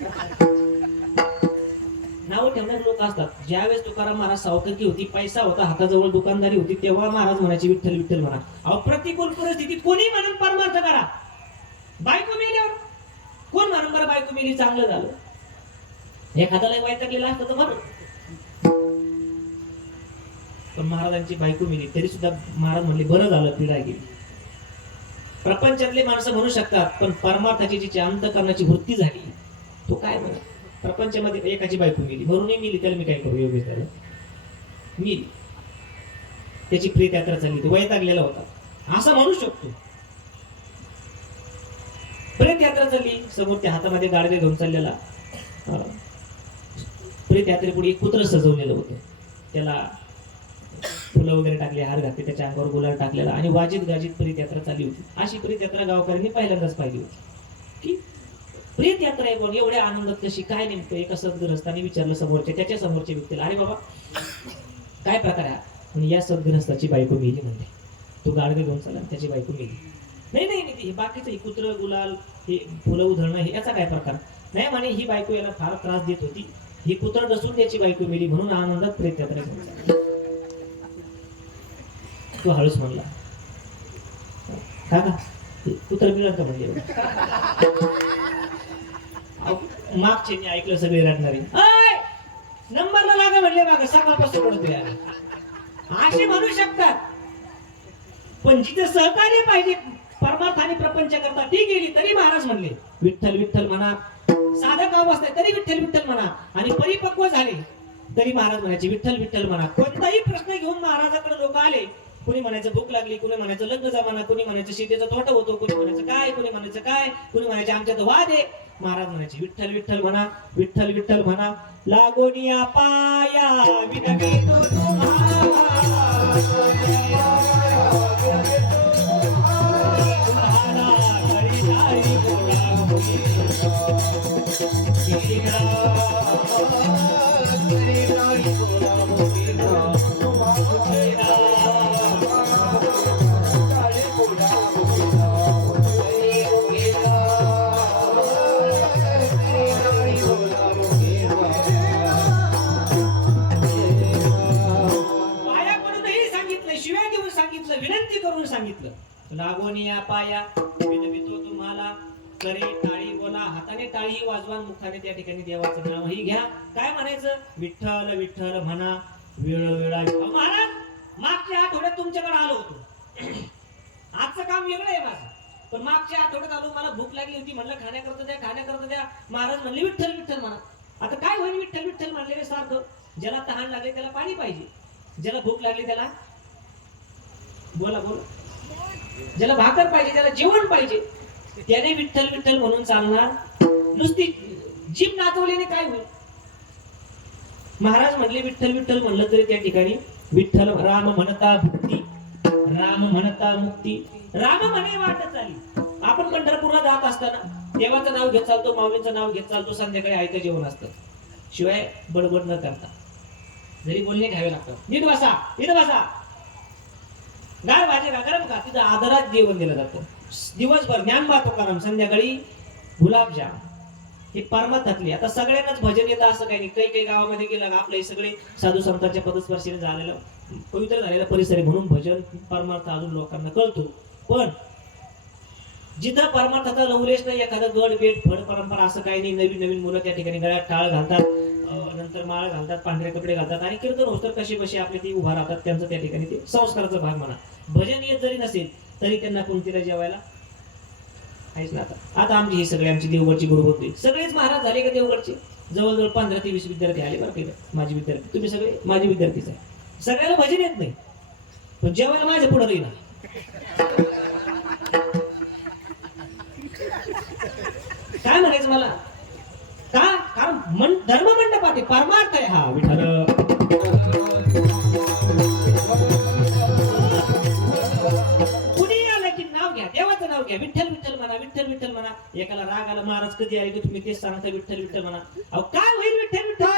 नाव ठेवणारे लोक असतात. ज्यावेळेस तुकाराम महाराज सावकारकी होती, पैसा होता हाताजवळ, दुकानदारी होती, तेव्हा महाराज म्हणायचे विठ्ठल विठ्ठल म्हणा. अप्रतिकूल परिस्थितीत कोणी म्हणून परमार्थ करा. बायको मेल्यावर कोण म्हणून बरं बायको मेली चांगलं झालं, एखाद्याला वैतागलेला असतं तर म्हणून. पण महाराजांची बायको मेली तरी सुद्धा महाराज म्हणले बरं झालं पीडा गेली. प्रपंचातले माणसं म्हणू शकतात, पण परमार्थाची जी अंतःकरणाची वृत्ती झाली, तो काय म्हणा. प्रपंचामध्ये एकाची बायको मेली, म्हणूनही मेली, त्याला मी काय करू, योगेश झालं मेली, त्याची प्रेत यात्रा चालली, वैतागलेला होता असं म्हणू शकतो. प्रेत यात्रा चालली, समोर त्या हातामध्ये गाडगे घेऊन चाललेला, प्रेत यात्रेपुढे एक कुत्र सजवलेलं होतं, त्याला फुलं वगैरे टाकले, हार घातले, त्याच्या अंगावर गुलाल टाकलेला, आणि वाजित गाजित प्रेत यात्रा चालली होती. अशी प्रेत यात्रा गावकऱ्यांनी पहिल्यांदाच पाहिली होती. की प्रेत यात्रा आहे पण एवढ्या आनंदात कशी काय? नेमकं एका सद्ग्रस्ताने विचारलं समोरच्या, त्याच्या समोरच्या व्यक्तीला, अरे बाबा काय प्रकार आहे? आणि या सद्ग्रस्ताची बायको मेली म्हणते. तो गाडगे घेऊन चालला, त्याची बायको मेली. नाही नाही नाही, हे बाकीचं, हे कुत्र गुलाल, हे फुलं उधळणं, हे याचा काय प्रकार नाही म्हणे. ही बायको याला फार त्रास देत होती, ही कुत्र डसून त्याची बायको मेली, म्हणून आनंदात प्रेत यात्रा घेऊन चालला. तो हळूच म्हणला, काका कुत्र मिळत का म्हणजे मागचे मी ऐकलं सगळे रडणारे नंबरला लागा म्हणले माग सकाळपासून पडतो यार असे म्हणू शकतात पण जिथे सहकार्य पाहिजे परमार्थ आणि प्रपंच करता ती गेली तरी महाराज म्हणले विठ्ठल विठ्ठल म्हणा. साधं काम असते तरी विठ्ठल विठ्ठल म्हणा आणि परिपक्व झाले तरी महाराज म्हणायचे विठ्ठल विठ्ठल म्हणा. कोणताही प्रश्न घेऊन महाराजाकडे लोक आले कुणी म्हणायचं भूक लागली, कुणी म्हणायचं लग्न जमाना, कुणी म्हणायचं शेतीचा तोटा होतो, कुणी म्हणायचं काय, कुणी म्हणायचं काय, कुणी म्हणायचे आमच्यात वाद आहे. महाराज म्हणायचे विठ्ठल विठ्ठल म्हणा, विठ्ठल विठ्ठल म्हणा. लागोनिया पाया विनवितो विनंती करून सांगितलं. लागोनिया पाया विनवितो तुम्हाला, करे टाळी बोला, हाताने टाळी वाजवा, मुखाने त्या ठिकाणी देवाचं नावही घ्या. काय म्हणायचं विठ्ठल विठ्ठल म्हणा वेळोवेळा. महाराज मागच्या आठवड्यात तुमच्याकडे आलो होतो. आजचं काम वेगळं आहे माझं, पण मागच्या आठवड्यात आलो, मला भूक लागली होती, म्हणलं खाण्याकरता द्या खाण्याकरता द्या. महाराज म्हणले विठ्ठल विठ्ठल म्हणा. आता काय होईल विठ्ठल विठ्ठल म्हणलेले सारखं? ज्याला तहान लागले त्याला पाणी पाहिजे, ज्याला भूक लागली त्याला बोला बोला, ज्याला भाकर पाहिजे त्याला जेवण पाहिजे. त्याने विठ्ठल विठ्ठल म्हणून चालणार. नुसती जीभ नाचवल्याने काय होईल? महाराज म्हणले विठ्ठल विठ्ठल म्हणलं तरी त्या ठिकाणी विठ्ठल राम म्हणता भक्ती, राम म्हणता मुक्ती, राम म्हणे वाटत चाली. आपण पंढरपूरला जात असताना देवाचं नाव घेत चालतो, माऊलींचं नाव घेत चालतो, संध्याकाळी आयतं जेवण असतं. शिवाय बडबड न करता जरी बोलणे घ्यावे लागतात. नीट बसा, नीट बसा, गार भाजी का गरम का, तिथं आदरात जेवण दिलं जातं. दिवसभर ज्ञानबा तुकाराम, संध्याकाळी गुलाबजाम. हे परमार्थातले. आता सगळ्यांनाच भजन येतं असं काही नाही. काही काही गावामध्ये गेलं आपलं हे सगळे साधू संतांच्या पदस्पर्शीने झालेलं पवित्र झालेला परिसर आहे म्हणून भजन परमार्थ अजून लोकांना कळतो. पण जिथं परमार्थाचा लवलेश नाही, एखादं गड बेट फड परंपरा असं काही नाही. नवीन नवीन मुलं त्या ठिकाणी गळ्यात टाळ घालतात, नंतर माळ घालतात, पांढरे कपडे घालतात आणि कीर्तन होतं कसे बसे आपले ते उभा राहतात. त्यांचं त्या ठिकाणी ते संस्काराचा भाग म्हणा. भजन येत जरी नसेल तरी त्यांना कोणतीला जेवायला आहेच ना. आता आमची ही सगळे आमची देवगडची गुरु होते, सगळेच महाराज झाले का देवगडचे. जवळजवळ 15 ते 20 विद्यार्थी आले बरं का, माझे विद्यार्थी. तुम्ही सगळे माझे विद्यार्थीच आहे. सगळ्याला भजन येत नाही पण जेवायला माझ्या पुढे राहील. काय म्हणायचं मला का? कारण धर्म मंडपात आहे, परमार्थ आहे हा. विठ्ठल कुणी आलं की नाव घ्या, देवाचं नाव घ्या, विठ्ठल विठ्ठल म्हणा, विठ्ठल विठ्ठल म्हणा. एकाला राग आला, महाराज कधी आले की तुम्ही तेच सांगता विठ्ठल विठ्ठल म्हणा. अहो काय होईल विठ्ठल विठ्ठल?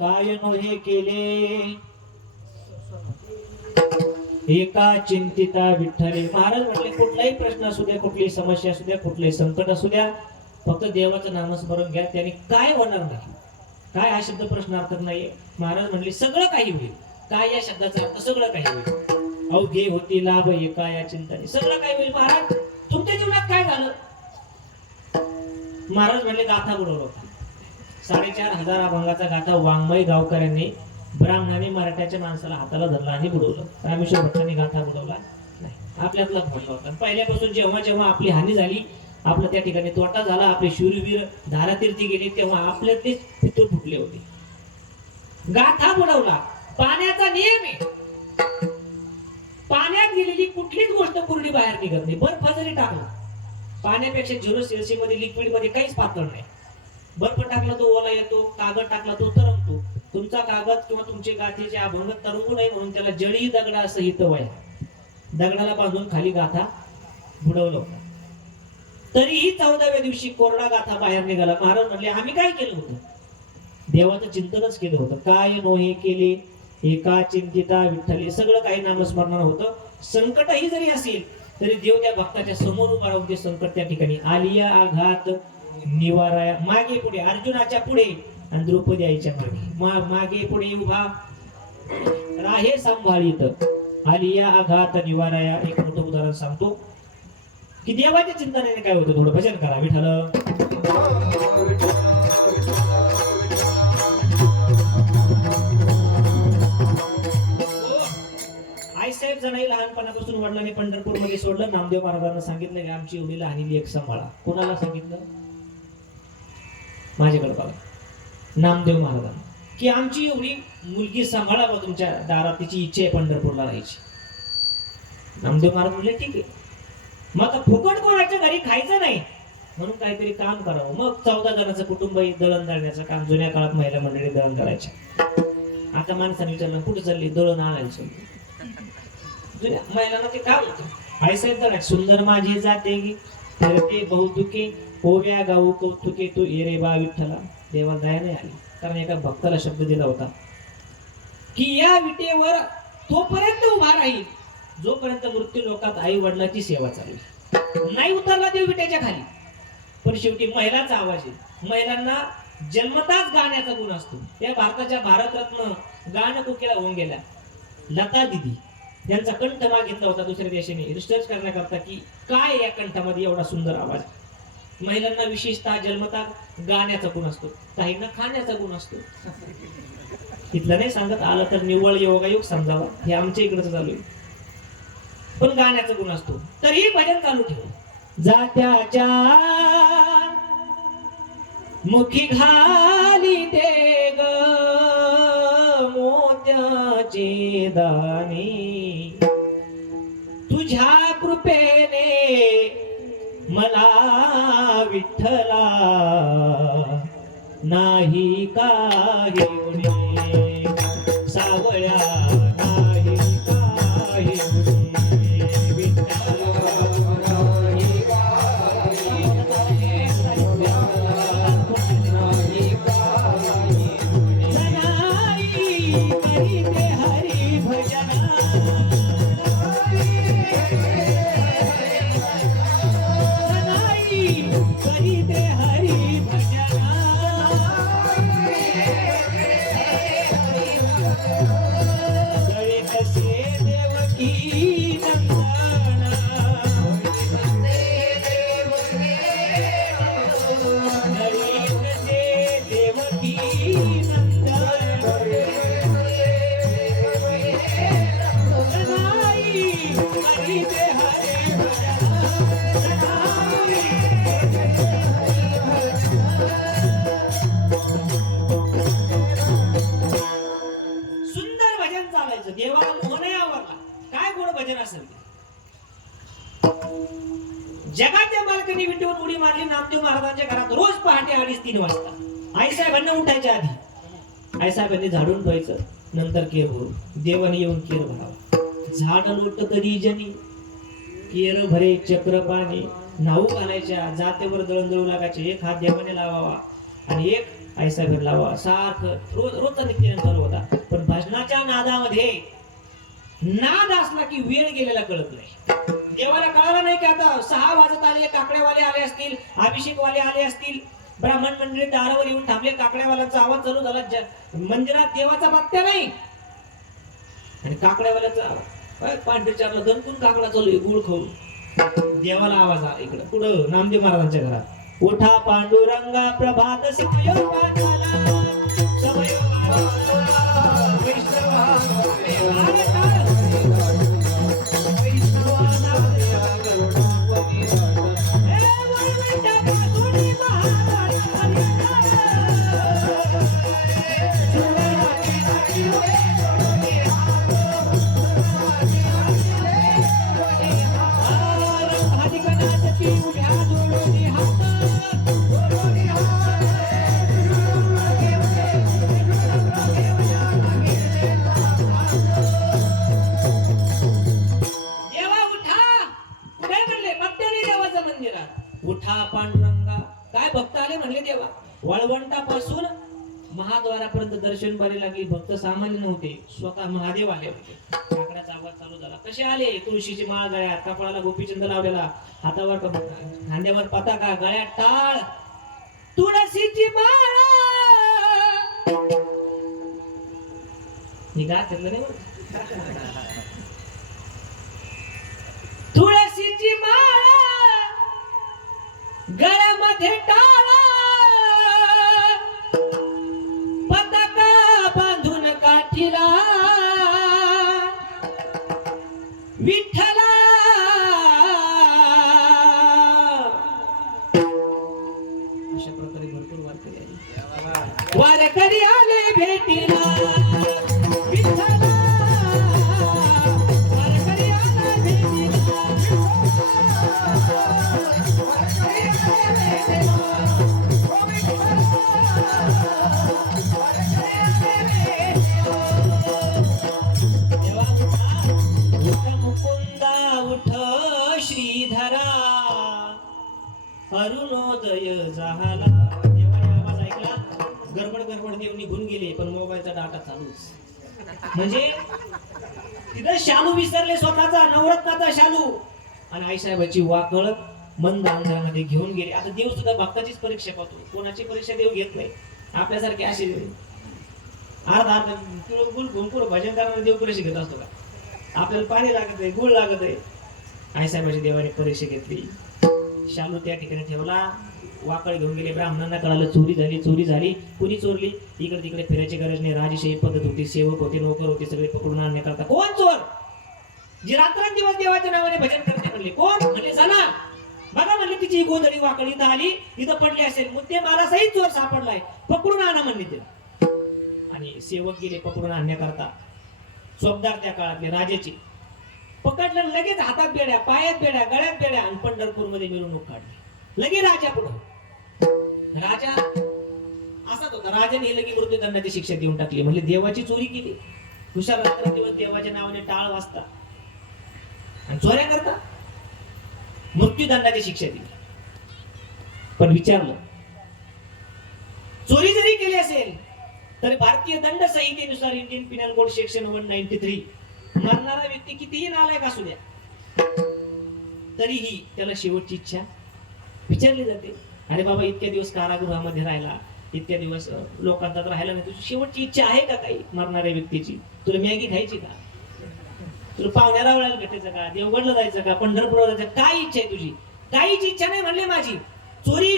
काय नोहे केले एका चिंतिता विठ्ठले. महाराज म्हटले कुठलाही प्रश्न असू द्या, कुठलीही समस्या असू द्या, कुठलेही संकट असू द्या, फक्त देवाचं नामस्मरण घ्या, त्याने काय होणार नाही. काय हा शब्द प्रश्नार्थक नाहीये. महाराज म्हणले सगळं काही होईल. काय या शब्दाचा अर्थ सगळं काही होईल. अवघे होती लाभ एका या चिंतने, सगळं काही होईल. महाराज तुमच्या जीवनात काय झालं. महाराज म्हणले गाथा बुडवला होता. 4,500 अभंगाचा गाथा वाङ्मय गावकऱ्यांनी ब्राह्मणाने मराठ्याच्या माणसाला हाताला धरला आणि बुडवलं. रामेश्वर भट्टांनी गाथा बुडवला नाही. आपल्यातला भरला होता. पहिल्यापासून जेव्हा जेव्हा आपली हानी झाली, आपला त्या ठिकाणी तोटा झाला, आपले शूरवीर धारातीर्थी गेले, तेव्हा आपल्यातलेच पितूर फुटले होते. गाथा बुडवला. पाण्याचा नियम आहे. पाण्यात गेलेली कुठलीच गोष्ट पूर्ण बाहेर निघत नाही. बर्फ जरी टाकला, पाण्यापेक्षा 0 सेल्सियस मध्ये लिक्विड मध्ये काहीच पातळ नाही. बर्फ टाकला तो ओला येतो, कागद टाकला तो तरंगतो. तुमचा कागद किंवा तुमचे गाथेचे अभंग तरंगू नये म्हणून त्याला जळी दगडा सहित वया दगडाला बांधून खाली गाथा बुडवलं होतं. तरीही 14व्या दिवशी कोरडा गाथा बाहेर निघाला. महाराज म्हणले आम्ही काय केलं होतं. देवाचं चिंतनच केलं होतं. काय नोहे केले एका चिंतिता विठ्ठले. सगळं काही नामस्मरणानं होतं. संकटही जरी असेल तरी देव त्या भक्ताच्या समोर उभा राहून ते संकट त्या ठिकाणी आलिया आघात निवाराया. मागे पुढे अर्जुनाच्या पुढे आणि द्रौपदी आईच्या मागे, मागे पुढे उभा राहे सांभाळीत. आलिया आघात निवाराया. एक मोठं उदाहरण सांगतो की देवाच्या चिंतनाने काय होतं. थोडं भजन करा. विठ्ठल आईसाहेब जणाई लहानपणापासून वडिलांनी पंढरपूर मध्ये सोडलं. नामदेव महाराजांना सांगितलं की आमची एवढी लहानी लेक सांभाळा. कोणाला सांगितलं. माझ्याकडे बघा. नामदेव महाराजांना की आमची एवढी मुलगी सांभाळा बा, तुमच्या दारात तिची इच्छा आहे पंढरपूरला राहायची. नामदेव महाराज म्हणले ठीक आहे. मग आता फुकट कोणाच्या घरी खायचं नाही म्हणून काहीतरी काम करावं. मग 14 जणांचं कुटुंब दळण दळण्याचं काम. जुन्या काळात महिला मंडळी दळण दळायच्या. आता माणसाने विचारलं कुठे चालली. दळण आणायचं. जुन्या महिलांना ते काम होतं. आईसाहेब दळायचे. सुंदर माझे जाते फिरते बहुतुके ओव्या गाऊ कौतुके तू एरे बा विठ्ठला. देवाला दया नाही आली. कारण एका भक्ताला शब्द दिला होता की या विटेवर तोपर्यंत उभा राहील जोपर्यंत मृत्यू लोकात आई वडिलांची सेवा चालू नाही. उतरला देव विटेच्या खाली. पण शेवटी महिलाचा आवाज आहे. महिलांना जन्मताच गाण्याचा गुण असतो. त्या भारताच्या भारतरत्न गान कोकिळा होऊन गेल्या लता दिदी यांचा कंठ मागितला होता दुसऱ्या देशाने रिसर्च करण्याकरता की काय या कंठामध्ये एवढा सुंदर आवाज. महिलांना विशेषतः जन्मता गाण्याचा गुण असतो. काहींना खाण्याचा गुण असतो. इथलं नाही सांगत. आलं तर निव्वळ योगायोग समजावा. हे आमच्या इकडचं चालू आहे. पण गाण्याचा गुण असतो. तरीही भजन चालू ठेव. जात्याच्या मुखी घाली ते ग मोत्याचे दाणे. तुझ्या कृपेने मला विठ्ठला नाही काही उणे. सावळ्या नाही काही उणे. विठ्ठला नाही काही उणे. नाही काही उणे. सनाई करीते हरी भजना. करीते हरी भजना. नामदेव महाराजांच्या घरात रोज पहाटे 2:30-3 वाजता आईसाहेबांना उठायच्या आधी आईसाहेबांनी झाडून ठेवायचं, नंतर केर भरू, देवाने येऊन केर भरावा, झाड लोट तरी जनी केर भरे चक्र पाणी, नाऊ घालायच्या, जातेवर दळण लागायचे, एक हात देवाने लावावा आणि एक आईसाहेब लावा, सारखं रोजचा नित्यनेम चालू होता. पण भजनाच्या नादामध्ये नाद असला की वेळ गेलेला कळत नाही. देवाला कळालं नाही की आता 6 वाजत आले, काकड्यावाले आले असतील, अभिषेकवाले आले असतील, ब्राह्मण मंडळी दारावर येऊन थांबले, काकड्यावाल्यांचा आवाज चालू झाला, मंदिरात देवाचा पत्त्या नाही आणि काकड्यावाल्याचा पांढरीचारला दणकून काकडा चालू आहे गुळ खाऊन. देवाला आवाज आला इकडं कुठं नामदेव महाराजांच्या घरात, उठा पांडुरंगा प्रभात शिवयोगा झाला, समयोगा उठा पांडुरंगा. काय भक्त आले म्हणले देवा, वाळवंटापासून महाद्वारापर्यंत दर्शन पाहायला लागली. भक्त सामान्य नव्हते, स्वतः महादेव आले होते. काकड्याचा आवाज चालू झाला. कसे आले? तुळशीची माळ गळ्यात, कपाळाला गोपीचंद लावलेला, हातावर खांद्यावर पताका, गळ्यात टाळ, तुळशीची माळ. ही गात नाही, तुळशीची माळ गळ्यामध्ये टाळ, पताका बांधून काठीला, विठ्ठला अशा प्रकारे भरपूर वारकरी आले. वारकरी आले भेटीला, विठ्ठला वारकरी आले भेटीला. मुकुंदा उठ श्रीधरा, अरुणोदय झाला. देवाने आवाज ऐकला, गडबड देव निघून गेले, पण मोबाईलचा डाटा चालूच. म्हणजे तिथं शालू विसरले, स्वतःचा नवरत्नाचा शालू, आणि आईसाहेबाची वाकळ मंद अंधारामध्ये घेऊन गेले. आता देव सुद्धा भक्ताचीच परीक्षा पाहतो, कोणाची परीक्षा देव घेत नाही. आपल्यासारखे असे अर्धा किलो गुळ घेऊन भजन करणारा देव परीक्षा घेत असतो का? आपल्याला पाणी लागत आहे, गुळ लागत आहे. आईसाहेबाच्या देवाने परीक्षा घेतली, शालू त्या ठिकाणी ठेवला, वाकळ घेऊन गेले. ब्राह्मणांना कळालं चोरी झाली. कुणी चोरली? इकडे तिकडे फिरायची गरज नाही, राजशाही पद्धत होती, सेवक होते, नोकर होते, सगळे पकडून आणण्याकरता. कोण चोर? जे रात्रंदिवस देवाच्या नावाने भजन करते म्हणले. कोण? म्हणले झाला. बघा म्हणले तिची गोधडी वाकड इथं आली, इथं पडली असेल, मुद्दे मारासहित चोर सापडलाय, पकडून आणा म्हणले ते. आणि सेवक गेले पकडून आणण्याकरता. स्वप्नार त्या काळातले राजाची पकडलं, लगेच हातात बेड्या, पायात बेड्या, गळ्यात बेड्या, आणि पंढरपूर मध्ये मिरवणूक काढली. लगे राजा पुढं. राजा असाच होता. राजाने लगे मृत्यूदंडाची शिक्षा देऊन टाकली. म्हणजे देवाची चोरी केली, हुशार रात्रंदिवस देवाच्या नावाने टाळ वाजता आणि चोऱ्या करता, मृत्यूदंडाची शिक्षा दिली. पण विचारलं, चोरी जरी केली असेल तर भारतीय दंड संहितेनुसार इंडियन पिनल कोड सेक्शन 193 मरणारा व्यक्ती कितीही नालायक असू द्या तरीही त्याला शेवटची इच्छा विचारली जाते. अरे बाबा, इतक्या दिवस कारागृहामध्ये राहिला, इतक्या दिवस लोकांतात राहिला नाही, तुझी शेवटची इच्छा आहे का काही मरणाऱ्या व्यक्तीची? तुला मॅगी खायची का? तुला पाहुण्याला वळायला भेटायचं का? देवगडला जायचं का? पंढरपूरला जायचं? काय इच्छा आहे तुझी? काहीच इच्छा नाही म्हणले माझी. चोरी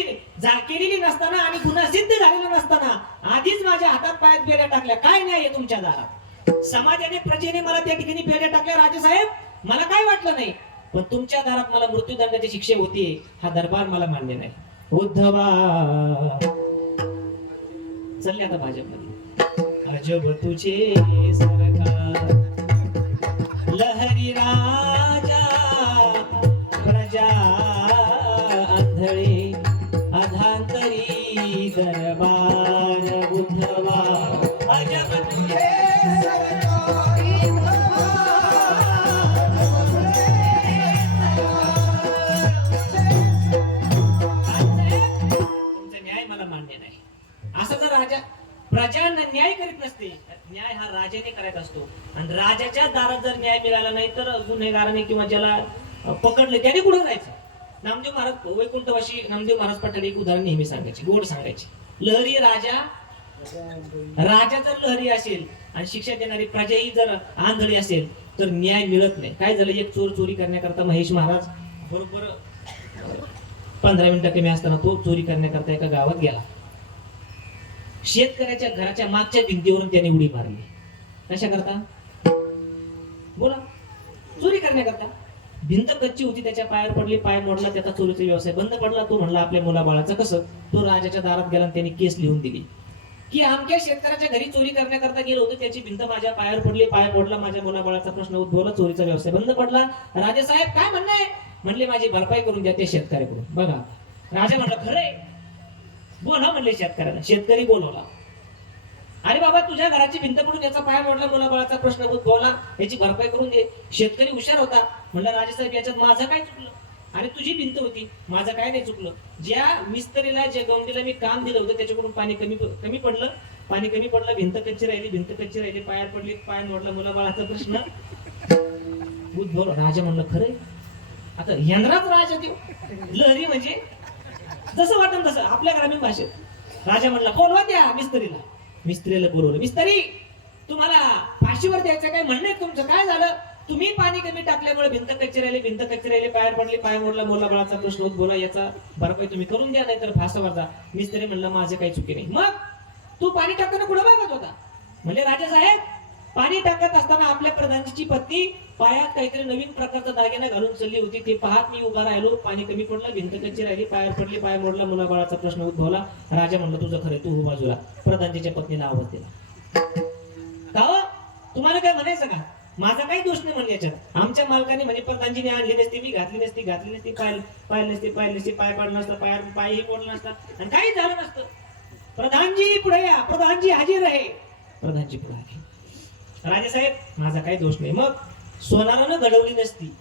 केलेली नसताना आणि गुन्हा सिद्ध झालेला नसताना आधीच माझ्या हातात पायात बेड्या टाकल्या. काय न्याय आहे तुमच्या दारात? समाजाने, प्रजेने मला त्या ठिकाणी बेड्या टाकल्या. राजेसाहेब, मला काय वाटलं नाही, पण तुमच्या दारात मला मृत्यूदंडाची शिक्षा होती, हा दरबार मला मान्य नाही. उद्धवा चालले आता भाजपमध्ये. अजब तुझे सरकार, लहरी राजा, प्रजा आंधळे, दरबार उद्धवा अजब तुझे सरकारी तुमचा न्याय मला मान्य नाही. असं जर राजा प्रजांना न्याय करीत नसते, न्याय हा राजाने करायचा असतो. आणि राजाच्या दारात जर न्याय मिळाला नाही तर गुन्हेगाराने किंवा ज्याला पकडले त्याने कुठे जायचं. नामदेव महाराज वैकुंठवासी नामदेव महाराज पाटील एक उदाहरण नेहमी सांगायचे, गोड सांगायचे. लहरी राजा जर लहरी असेल आणि शिक्षा देणारी प्रजाही जर आंधळी असेल तर न्याय मिळत नाही. काय झालं, एक चोर चोरी करण्याकरता महेश महाराज बरोबर 15 मिनिटं कमी असताना तो चोरी करण्याकरता एका गावात गेला. शेतकऱ्याच्या घराच्या मागच्या भिंतीवरून त्याने उडी मारली. कशा करता बोला, चोरी करण्याकरता. भिंत कच्ची होती, त्याच्या पायावर पडली, पाय मोडला, त्याचा चोरीचा व्यवसाय बंद पडला. तो म्हणला आपल्या मुलाबाळाचं कसं. तो राजाच्या दारात गेला आणि त्यांनी केस लिहून दिली की आमच्या शेतकऱ्याच्या घरी चोरी करण्याकरता गेलो होतो, त्याची भिंत माझ्या पायावर पडली, पाय मोडला, माझ्या मुलाबाळाचा प्रश्न उद्भवला, चोरीचा व्यवसाय बंद पडला. राजा साहेब काय म्हणणं आहे. म्हणले माझी भरपाई करून द्या त्या शेतकऱ्याकडून. बघा राजा म्हणला खरंय, बोला म्हणले शेतकऱ्याला. शेतकरी बोलवला. अरे बाबा तुझ्या घराची भिंत पडून याचा पाय मोडला, मुलाबाळाचा प्रश्न उद्भवला, याची भरपाई करून दे. शेतकरी हुशार होता. म्हणला राजेसाहेब याच्यात माझं काय चुकलं. अरे तुझी भिंत होती, माझं काय नाही चुकलं. ज्या मिस्त्रीला ज्या गवंडीला मी काम दिलं होतं त्याच्याकडून पाणी कमी पडलं, भिंत कच्ची राहिली, पायावर पडली, पाय मोडला, मुलाबाळाचा प्रश्न उद्भवला. राजा म्हणलं खरंय. आता यंद्रात राजा देव लहरी म्हणजे जसं वाटन तसं आपल्या ग्रामीण भाषेत. राजा म्हणला बोलवा त्या मिस्त्रीला. मिस्त्रीला बोलवलं. मिस्त्री तुम्हाला फाशीवर द्यायचं काय म्हणणं आहे तुमचं. काय झालं, तुम्ही पाणी कमी टाकल्यामुळे भिंत कच्ची राहिली, पायावर पडली, पाय मोडला, मुलाबाळाचा प्रश्न उद्भवला, याचा भरपाई तुम्ही करून द्या नाही तर फासावर जा. मिस्त्री म्हणलं माझे काही चुकी नाही. मग तू पाणी टाकताना कुठं बघत होता. म्हणजे राजा साहेब पाणी टाकत असताना आपल्या प्रधानची पत्नी पायात काहीतरी नवीन प्रकारचा दागिना घालून चालली होती. ते पाहत मी उभा राहिलो. पाणी कमी पडलं, भिंत कच्ची राहिली, पायावर पडली, पाय मोडला, मुलाबाळाचा प्रश्न उद्भवला. राजा म्हणलं तुझं खरं, तू हो बाजूला. प्रधानजीच्या पत्नीला आवाज दिला. का हो? तुम्हाला काय म्हणायचं का. माझा काही दोष नाही म्हणजे याच्यात. आमच्या मालकाने म्हणजे प्रधानजीने आणली नसती, मी घातली नसती, पाय नसते, पाय पाडलं नसतं, पायही मोडलं नसतं आणि काहीच झालं नसतं. प्रधानजी पुढे या, प्रधानजी हजीर आहे. प्रधानजी पुढे आले. राजेसाहेब माझा काही दोष नाही. मग सोनारानं घडवली नसती,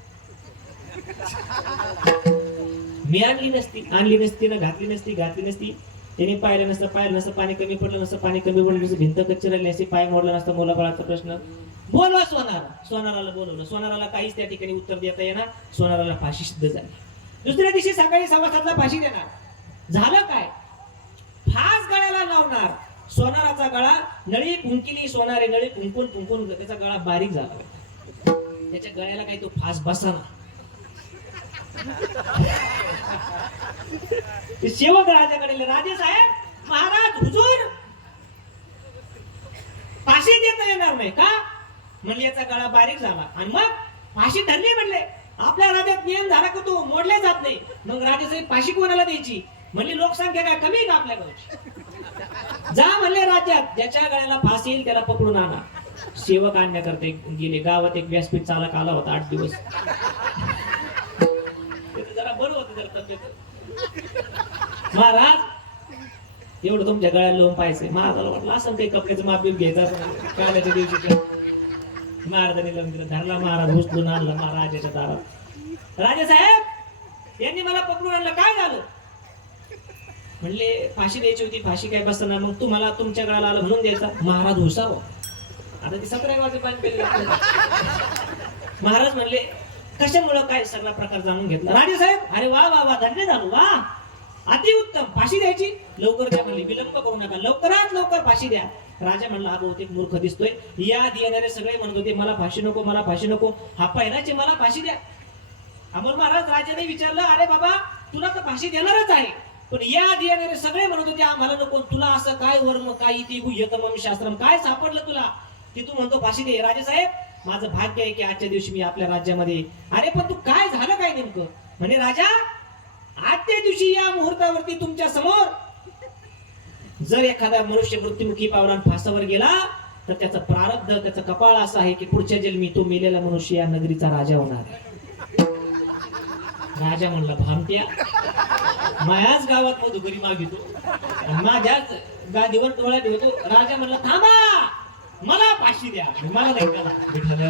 मी आणली नसती ना घातली नसती, त्यांनी पाहिलं नसतं, पाणी कमी पडलं नसतं, भिंत कच्ची राहिली नसती, पाय मोडला नसता, मुलाबाळाचा प्रश्न. बोलवा सोनाराला बोलवलं. सोनाराला काहीच त्या ठिकाणी उत्तर देता येणार. सोनाराला फाशी सिद्ध झाली. दुसऱ्या दिवशी सकाळी 7:15 फाशी देणार. झालं काय, फास गळ्याला लावणार. सोनाराचा गळा नळी फुंकिली, सोनारे नळी फुंकून त्याचा गळा बारीक झाला. त्याच्या गळ्याला काही तो फास बसना. सेवक राजाकडे, राजे साहेब महाराज हुजूर फाशी देता येणार नाही का. म्हणले याचा गळा बारीक झाला आणि मग फाशी ठरली. म्हणले आपल्या राज्यात नियम झाला का तो मोडले जात नाही. मग राजे साहेब फाशी कोणाला द्यायची. म्हणली लोकसंख्या काय कमी का आपल्या गावची. जा म्हणले राज्यात ज्याच्या गळ्याला फास येईल त्याला पकडून आणा. सेवक आणण्याकरता गेले. गावात एक व्यासपीठ चालक आला होता 8 दिवस. जरा बरं होतं जरा तब्येत. महाराज एवढं तुमच्या गळ्याला लावून पाहायचंय. महाराजाला वाटलं असं काही कपड्याचं मापील घ्यायचं असं काल्याच्या दिवशी. महाराजांनी लावून दिलं. धरला महाराज, उचलून आणला महाराजाच्या दारात. राजे साहेब यांनी मला पकडून आणलं, काय झालं. म्हणले फाशी द्यायची होती, फाशी काय बसताना, मग तुम्हाला तुमच्या गळाला आलं म्हणून द्यायचा. महाराज हुशार हो. आता ती 17 वाजेपर्यंत पेली. महाराज म्हणले कशामुळं काय सगळा प्रकार जाणून घेतला. राजे साहेब अरे वा वा वा, धन्य झालो, वा अतिउत्तम. फाशी द्यायची, लवकर द्या म्हणले, विलंब करू नका, लवकरात लवकर फाशी द्या. राजा म्हणला हा बहुतेक मूर्ख दिसतोय. याद येणारे सगळे म्हणत होते मला फाशी नको, मला फाशी नको. हा पहिलाचे मला फाशी द्या. अमर महाराज राजाने विचारलं अरे बाबा तुला तर फाशी देणारच आहे, पण याद येणारे सगळे म्हणत होते आम्हाला नको. तुला असं काय वर्म काय इथे गुह्यतमम शास्त्रम काय सापडलं तुला की तू म्हणतो फाशी दे. राजे साहेब माझं भाग्य आहे की आजच्या दिवशी मी आपल्या राज्यामध्ये. अरे पण तू काय झालं काय नेमकं. म्हणे राजा आजच्या दिवशी या मुहूर्तावरती तुमच्या समोर जर एखादा मनुष्य मृत्युमुखी पावला आणि फासावर गेला तर त्याचं प्रारब्ध त्याचं कपाळ असं आहे की पुढच्या जन्मी तो मेलेला मनुष्य या नगरीचा राजा होणार आहे. राजा म्हणला भामट्या माझ्याच गावात मधुकरी मागितो आणि माझ्याच गादीवर डोळा ठेवतो. राजा म्हणला थांबा, मला फाशी द्या. मला नाही कळलं. विठ्ठल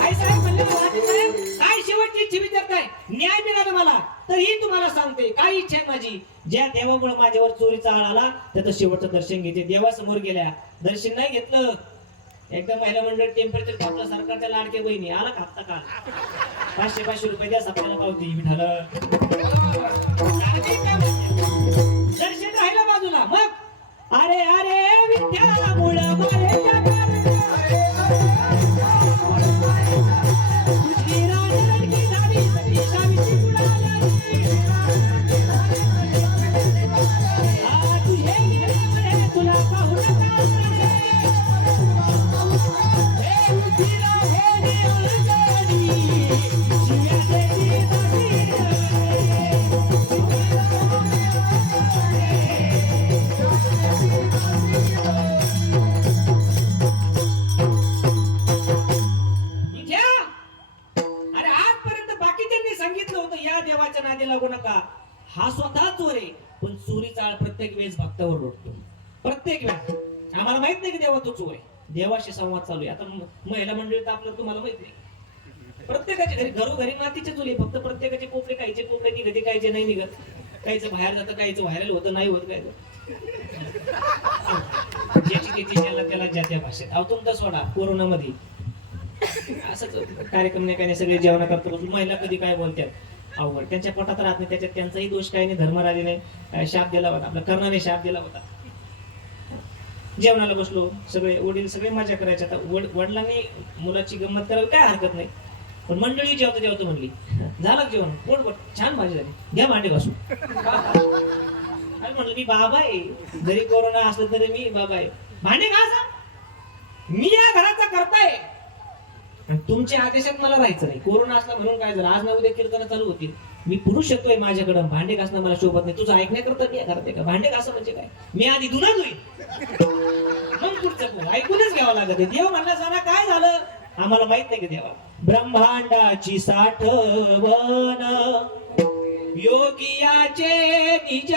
आई साहेब म्हणले, राजेसाहेब काय शेवटची इच्छा विचारताय? न्याय मिळाला मला तरीही तुम्हाला सांगते काय इच्छा आहे माझी. ज्या देवामुळे माझ्यावर चोरीचा आळ आला त्याचं शेवटचं दर्शन घेते. देवासमोर गेल्या, दर्शन नाही घेतलं. एकदा महिला मंडळ टेम्परेचर तापलं. सरकारच्या लाडक्या बहिणी आला का हप्ता काल 500 रुपये द्या सप्ताहाला पावती. विठाला दर्शन राहिलं बाजूला. मग अरे अरे विठ्ठला मुळ मारेच्या तुझी राजरडकी झाली सगळी शावीची कुणाला तुझे गेले तुला पाहू नका. देवाच्या नादी लागू नका. हा स्वतः चोर आहे पण चोरीचा आळ प्रत्येक वेळेस भक्तावर लोटतो. प्रत्येक वेळेस आम्हाला माहित नाही की देवा तो चोर आहे. देवाशी संवाद चालू आहे. आता महिला मंडळीत आपलं तुम्हाला माहित नाही. प्रत्येकाच्या घरी घरोघरी मातीचे चुली. फक्त प्रत्येकाचे कोपरे काहीचे कोपरे निघते काहीचे नाही निघत. काहीचं बाहेर जातं काहीचं व्हायरल होतं नाही होत. काय ज्याची त्याची त्याला ज्या त्या भाषेत. अहो तुमचा सोडा कोरोनामध्ये असंच कार्यक्रम नाही काही सगळे जेवण करतो. महिला कधी काय बोलतात अवघड. त्यांच्या पोटात राहत नाही. त्याच्यात त्यांचाही दोष काही नाही. धर्मराजाने शाप दिला होता. आपला कर्णाने शाप दिला होता. जेवणाला बसलो सगळे वडील सगळे मजा करायचे. आता वडिलांनी मुलाची गंमत करावी काय हरकत नाही. पण मंडळी जेवतो जेवतो म्हणली झालं जेवण पोट छान भाजी झाली घ्या भांडे घासू. आणि म्हणलं मी बाबा आहे. जरी कोरोना असलं तरी मी बाबा आहे. भांडे घासा. मी या घराचा करताय. तुमच्या आदेशात मला राहायचं नाही. कोरोना असला म्हणून काय झालं आज ना उद्या कीर्तन चालू होतील. मी पुरुष शकतोय माझ्याकडे भांडे घासणं मला शोभत नाही. तुझं ऐकण्याकरता मी करते का? भांडे घासं म्हणजे काय? मी आधी धुना धुईन मग पुढचं ऐकूनच घ्यावं लागत. देव म्हणला जाणार काय झालं आम्हाला माहित नाही की देवा. ब्रह्मांडाची साठवण योगियाचे निज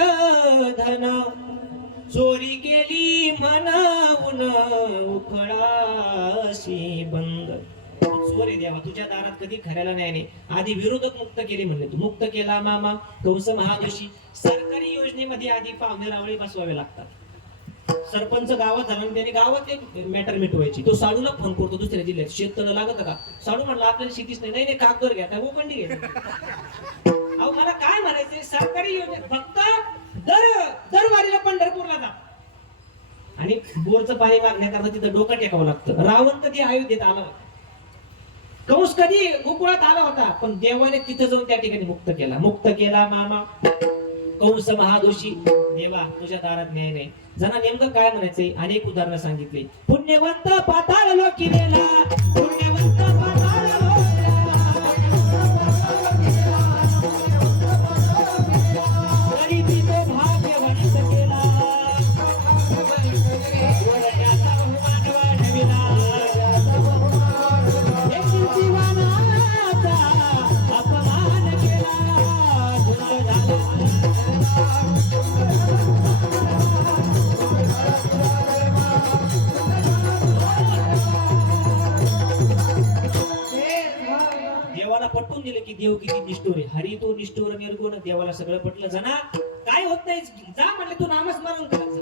धन चोरी केली म्हणून उखळाशी बंद. चोर आहे देवा तुझ्या दारात कधी खऱ्याला नाही. आधी विरोधक मुक्त केले म्हणले तू. मुक्त केला मामा कंस महादोषी. सरकारी योजनेमध्ये आधी पाहुणे रावळे बसवावे लागतात. सरपंच गावात झाला त्याने गावात एक मॅटर मिटवायची. तो साडूला फोन करतो दुसऱ्या जिल्ह्यात शेततळ लागत का? साडू म्हणला आपल्याला शेतीच नाही. नाही कागदवर घ्या त्या गोपंडी घ्या. अहो मला काय म्हणायचंय सरकारी योजनेत फक्त दरवारीला पंढरपूरला जा आणि बोरचं पाणी मागण्याकरता तिथं डोकं टेकावं लागतं. रावण कधी अयोध्येत आला होता. कंस कधी गोकुळात आला होता. पण देवाने तिथं जाऊन त्या ठिकाणी मुक्त केला. मुक्त केला मामा कंस महादोषी. देवा तुझ्या दारात न्याय नाही. जना नेमकं काय म्हणायचंय अनेक उदाहरणं सांगितली. पुण्यवंत पाताळ लोकी गेला. पुण्यवंत पाताळ तरी ती तो भाग्यवंत केला. वरण्याचा बहुमान वाढविला. जीवानाचा अपमान केला. धुंद देवाला पटवून दिलं की देव किती निष्ठुर आहे. हरी तो निष्ठुर निर्गुण. देवाला सगळं पटलं. जना काय होत नाही जा म्हटले तू नामस्मरण करायचं.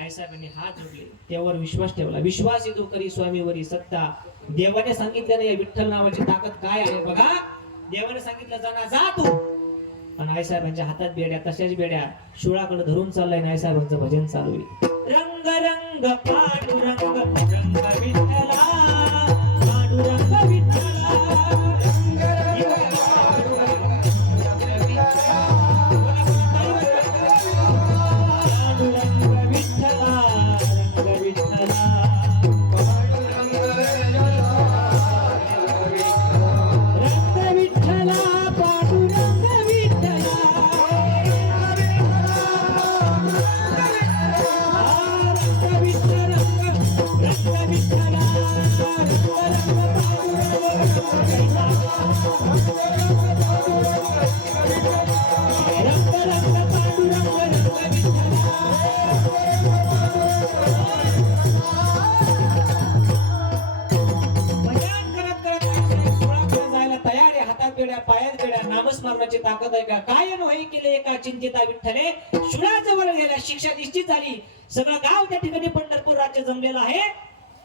आई साहेबांनी हात जोडले त्यावर विश्वास ठेवला. विश्वास येतो करी स्वामीवरी सत्ता. देवाने सांगितलं नाही विठ्ठल नावाची ताकद काय आहे बघा. देवाने सांगितलं जाना जा तू. पण आई साहेबांच्या हातात बेड्या तशाच बेड्या शुळाकडे धरून चाललाय. आई साहेबांचं भजन चालू आहे. रंग रंग पांडुरंग रंग विठ्ठला पांडुरंग विठ्ठला. विठ्ठला ताकद आहे का? काय नोही केले एका चिंतिता विठ्ठले, शुळाजवळ गेल्या शिक्षा निश्चित झाली. सगळं गाव त्या ठिकाणी पंढरपूर राज्य जमलेलं आहे.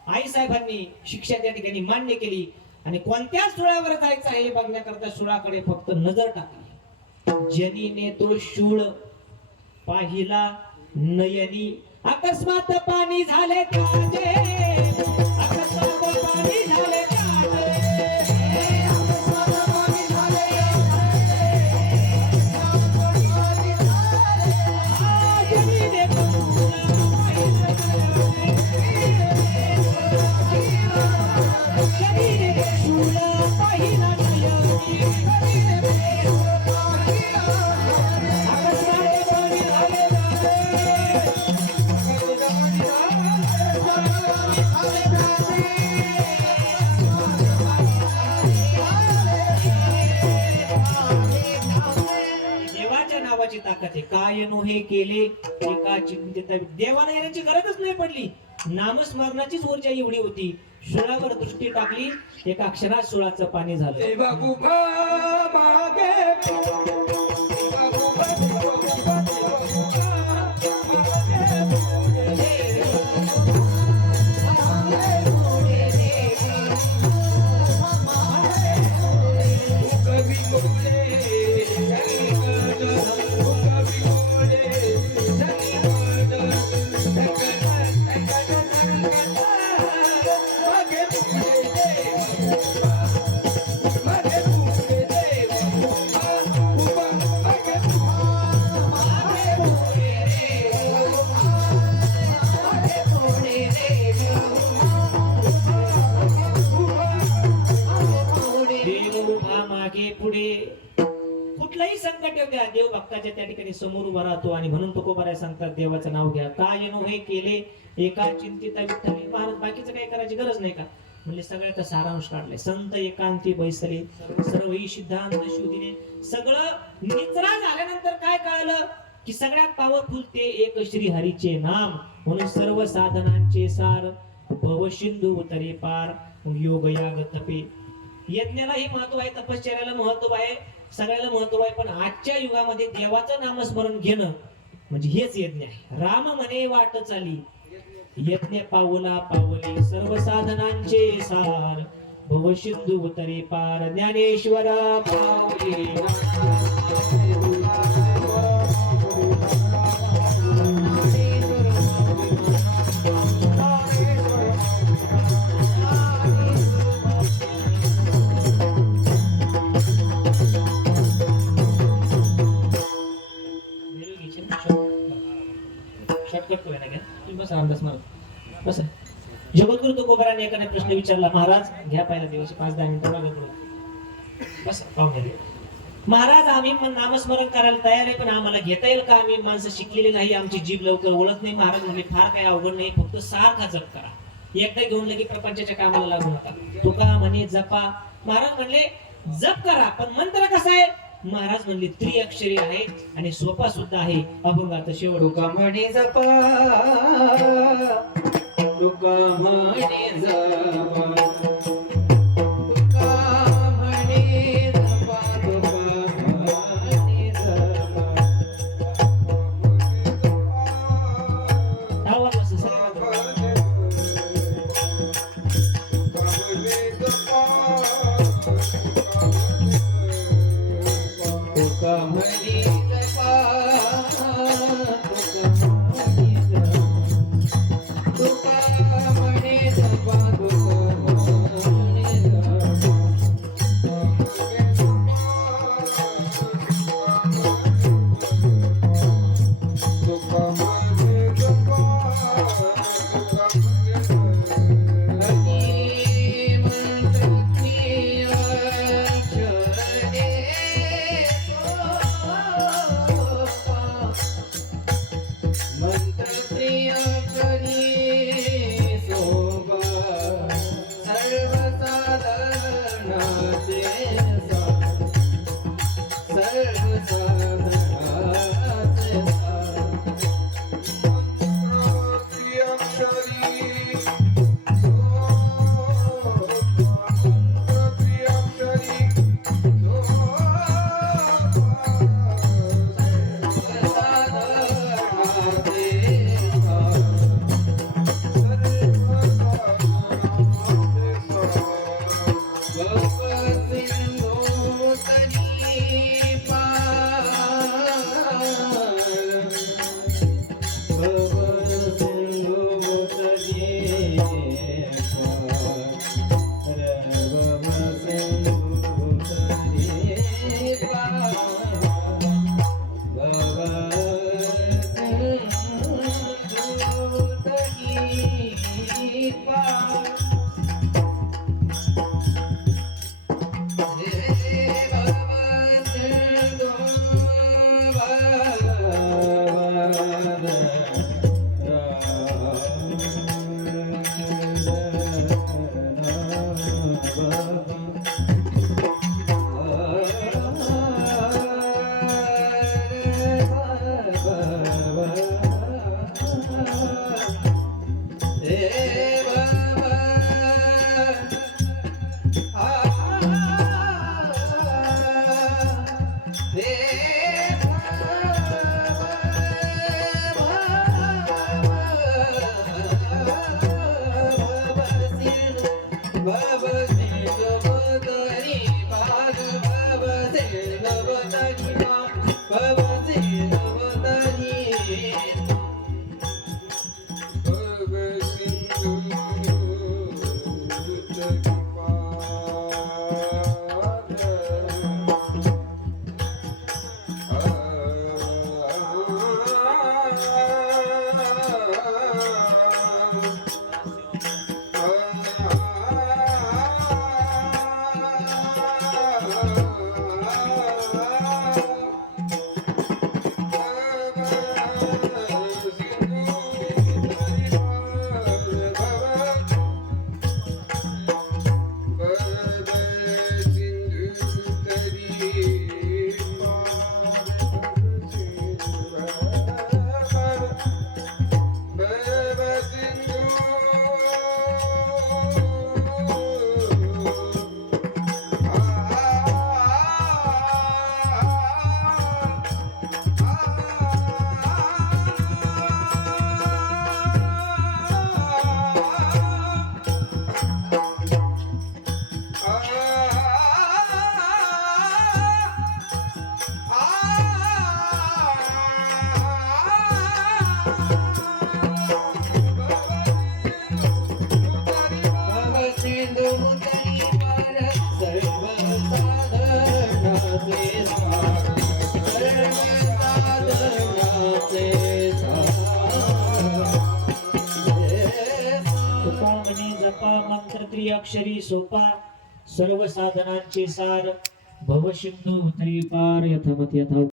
आई साहेबांनी शिक्षा त्या ठिकाणी मान्य केली आणि कोणत्या सुळावर जायचं आहे हे बघण्याकरता सुळाकडे फक्त नजर टाकली. जनीने तो शूळ पाहिला नयनी, अकस्मात पाणी झाले काटे, अकस्मात पाणी झाले काटे. जनीने तो शूळ पाहिला नयनी, अकस्मात पाणी झाले देवाच्या नावाची ताकद आहे. काय नोहे केले एका चिंतिता, देवाला येण्याची गरजच नाही पडली. नामस्मरणाचीच ऊर्जा एवढी होती. सुळावर दृष्टी टाकली, एका क्षणात सुळाचं पाणी झालं. देवा गुभा मागे देव उभा मागे पुढे, कुठलाही संकट येऊ द्या, देव भक्ताच्या त्या ठिकाणी समोर उभा राहतो. आणि म्हणून तुकोबाराय सांगतात देवाचं नाव घ्या. काय नोहे केले एका चिंतिता विठ्ठली. महाराज बाकीचं काही करायची गरज नाही का? म्हणजे सगळ्याचा सारांश काढलाय. संत एकांती बैसले, सर्वही सिद्धांत शोधिले. सगळं निचरा झाल्यानंतर काय कळलं की सगळ्यात पॉवरफुल ते एक श्री हरीचे नाम. म्हणून सर्व साधनांचे सार, भवसिंधू उतरे पार, योग याग तपे. यज्ञालाही महत्व आहे, तपश्चर्याला महत्व आहे, सगळ्याला महत्व आहे. पण आजच्या युगामध्ये देवाचं नामस्मरण घेणं म्हणजे हेच यज्ञ आहे. राम म्हणे वाट चाली, यज्ञ पावला पावले, सर्व साधनांचे सार, भवसिंधू उतरे पार, ज्ञानेश्वर पावले. शॉर्टकट करूया ना, घ्या तुम्ही बसा अंदाज मारत बसा. जगद्गुरु तुकोबाराने एकाने प्रश्न विचारला, महाराज घ्या पहिला दिवशी 5-10 मिनिटं बघा बसा पाहुणे. महाराज आम्ही नामस्मरण करायला तयार आहे, पण आम्हाला घेता येईल का? आम्ही माणसं शिकलेली नाही, आमची जीभ लवकर ओळख नाही. महाराज म्हणले फार काही अवघड नाही, फक्त सारखा जप करा. एकदा घेऊन लगे प्रपंचाच्या कामाला लागू नका. तुका म्हणे जपा. महाराज म्हणले जप करा, पण मंत्र कसा आहे? महाराज म्हणले त्रिअक्षरी आहे आणि सोपा सुद्धा आहे. अभंगाचा शेवट. तुका म्हणे जपा, तुका म्हणे जपा, तुका म्हणे जपा, तुका म्हणे जपा. धावा बस सगळ्यांना. तुका म्हणे जपा, तुका म्हणे जपा, तुका म्हणे जपा, तुका तुका म्हणे जपा मंत्र त्रिअक्षरी सोपा सर्व साधनांचे सार भवसिंधू उतरी पार यथामती यथा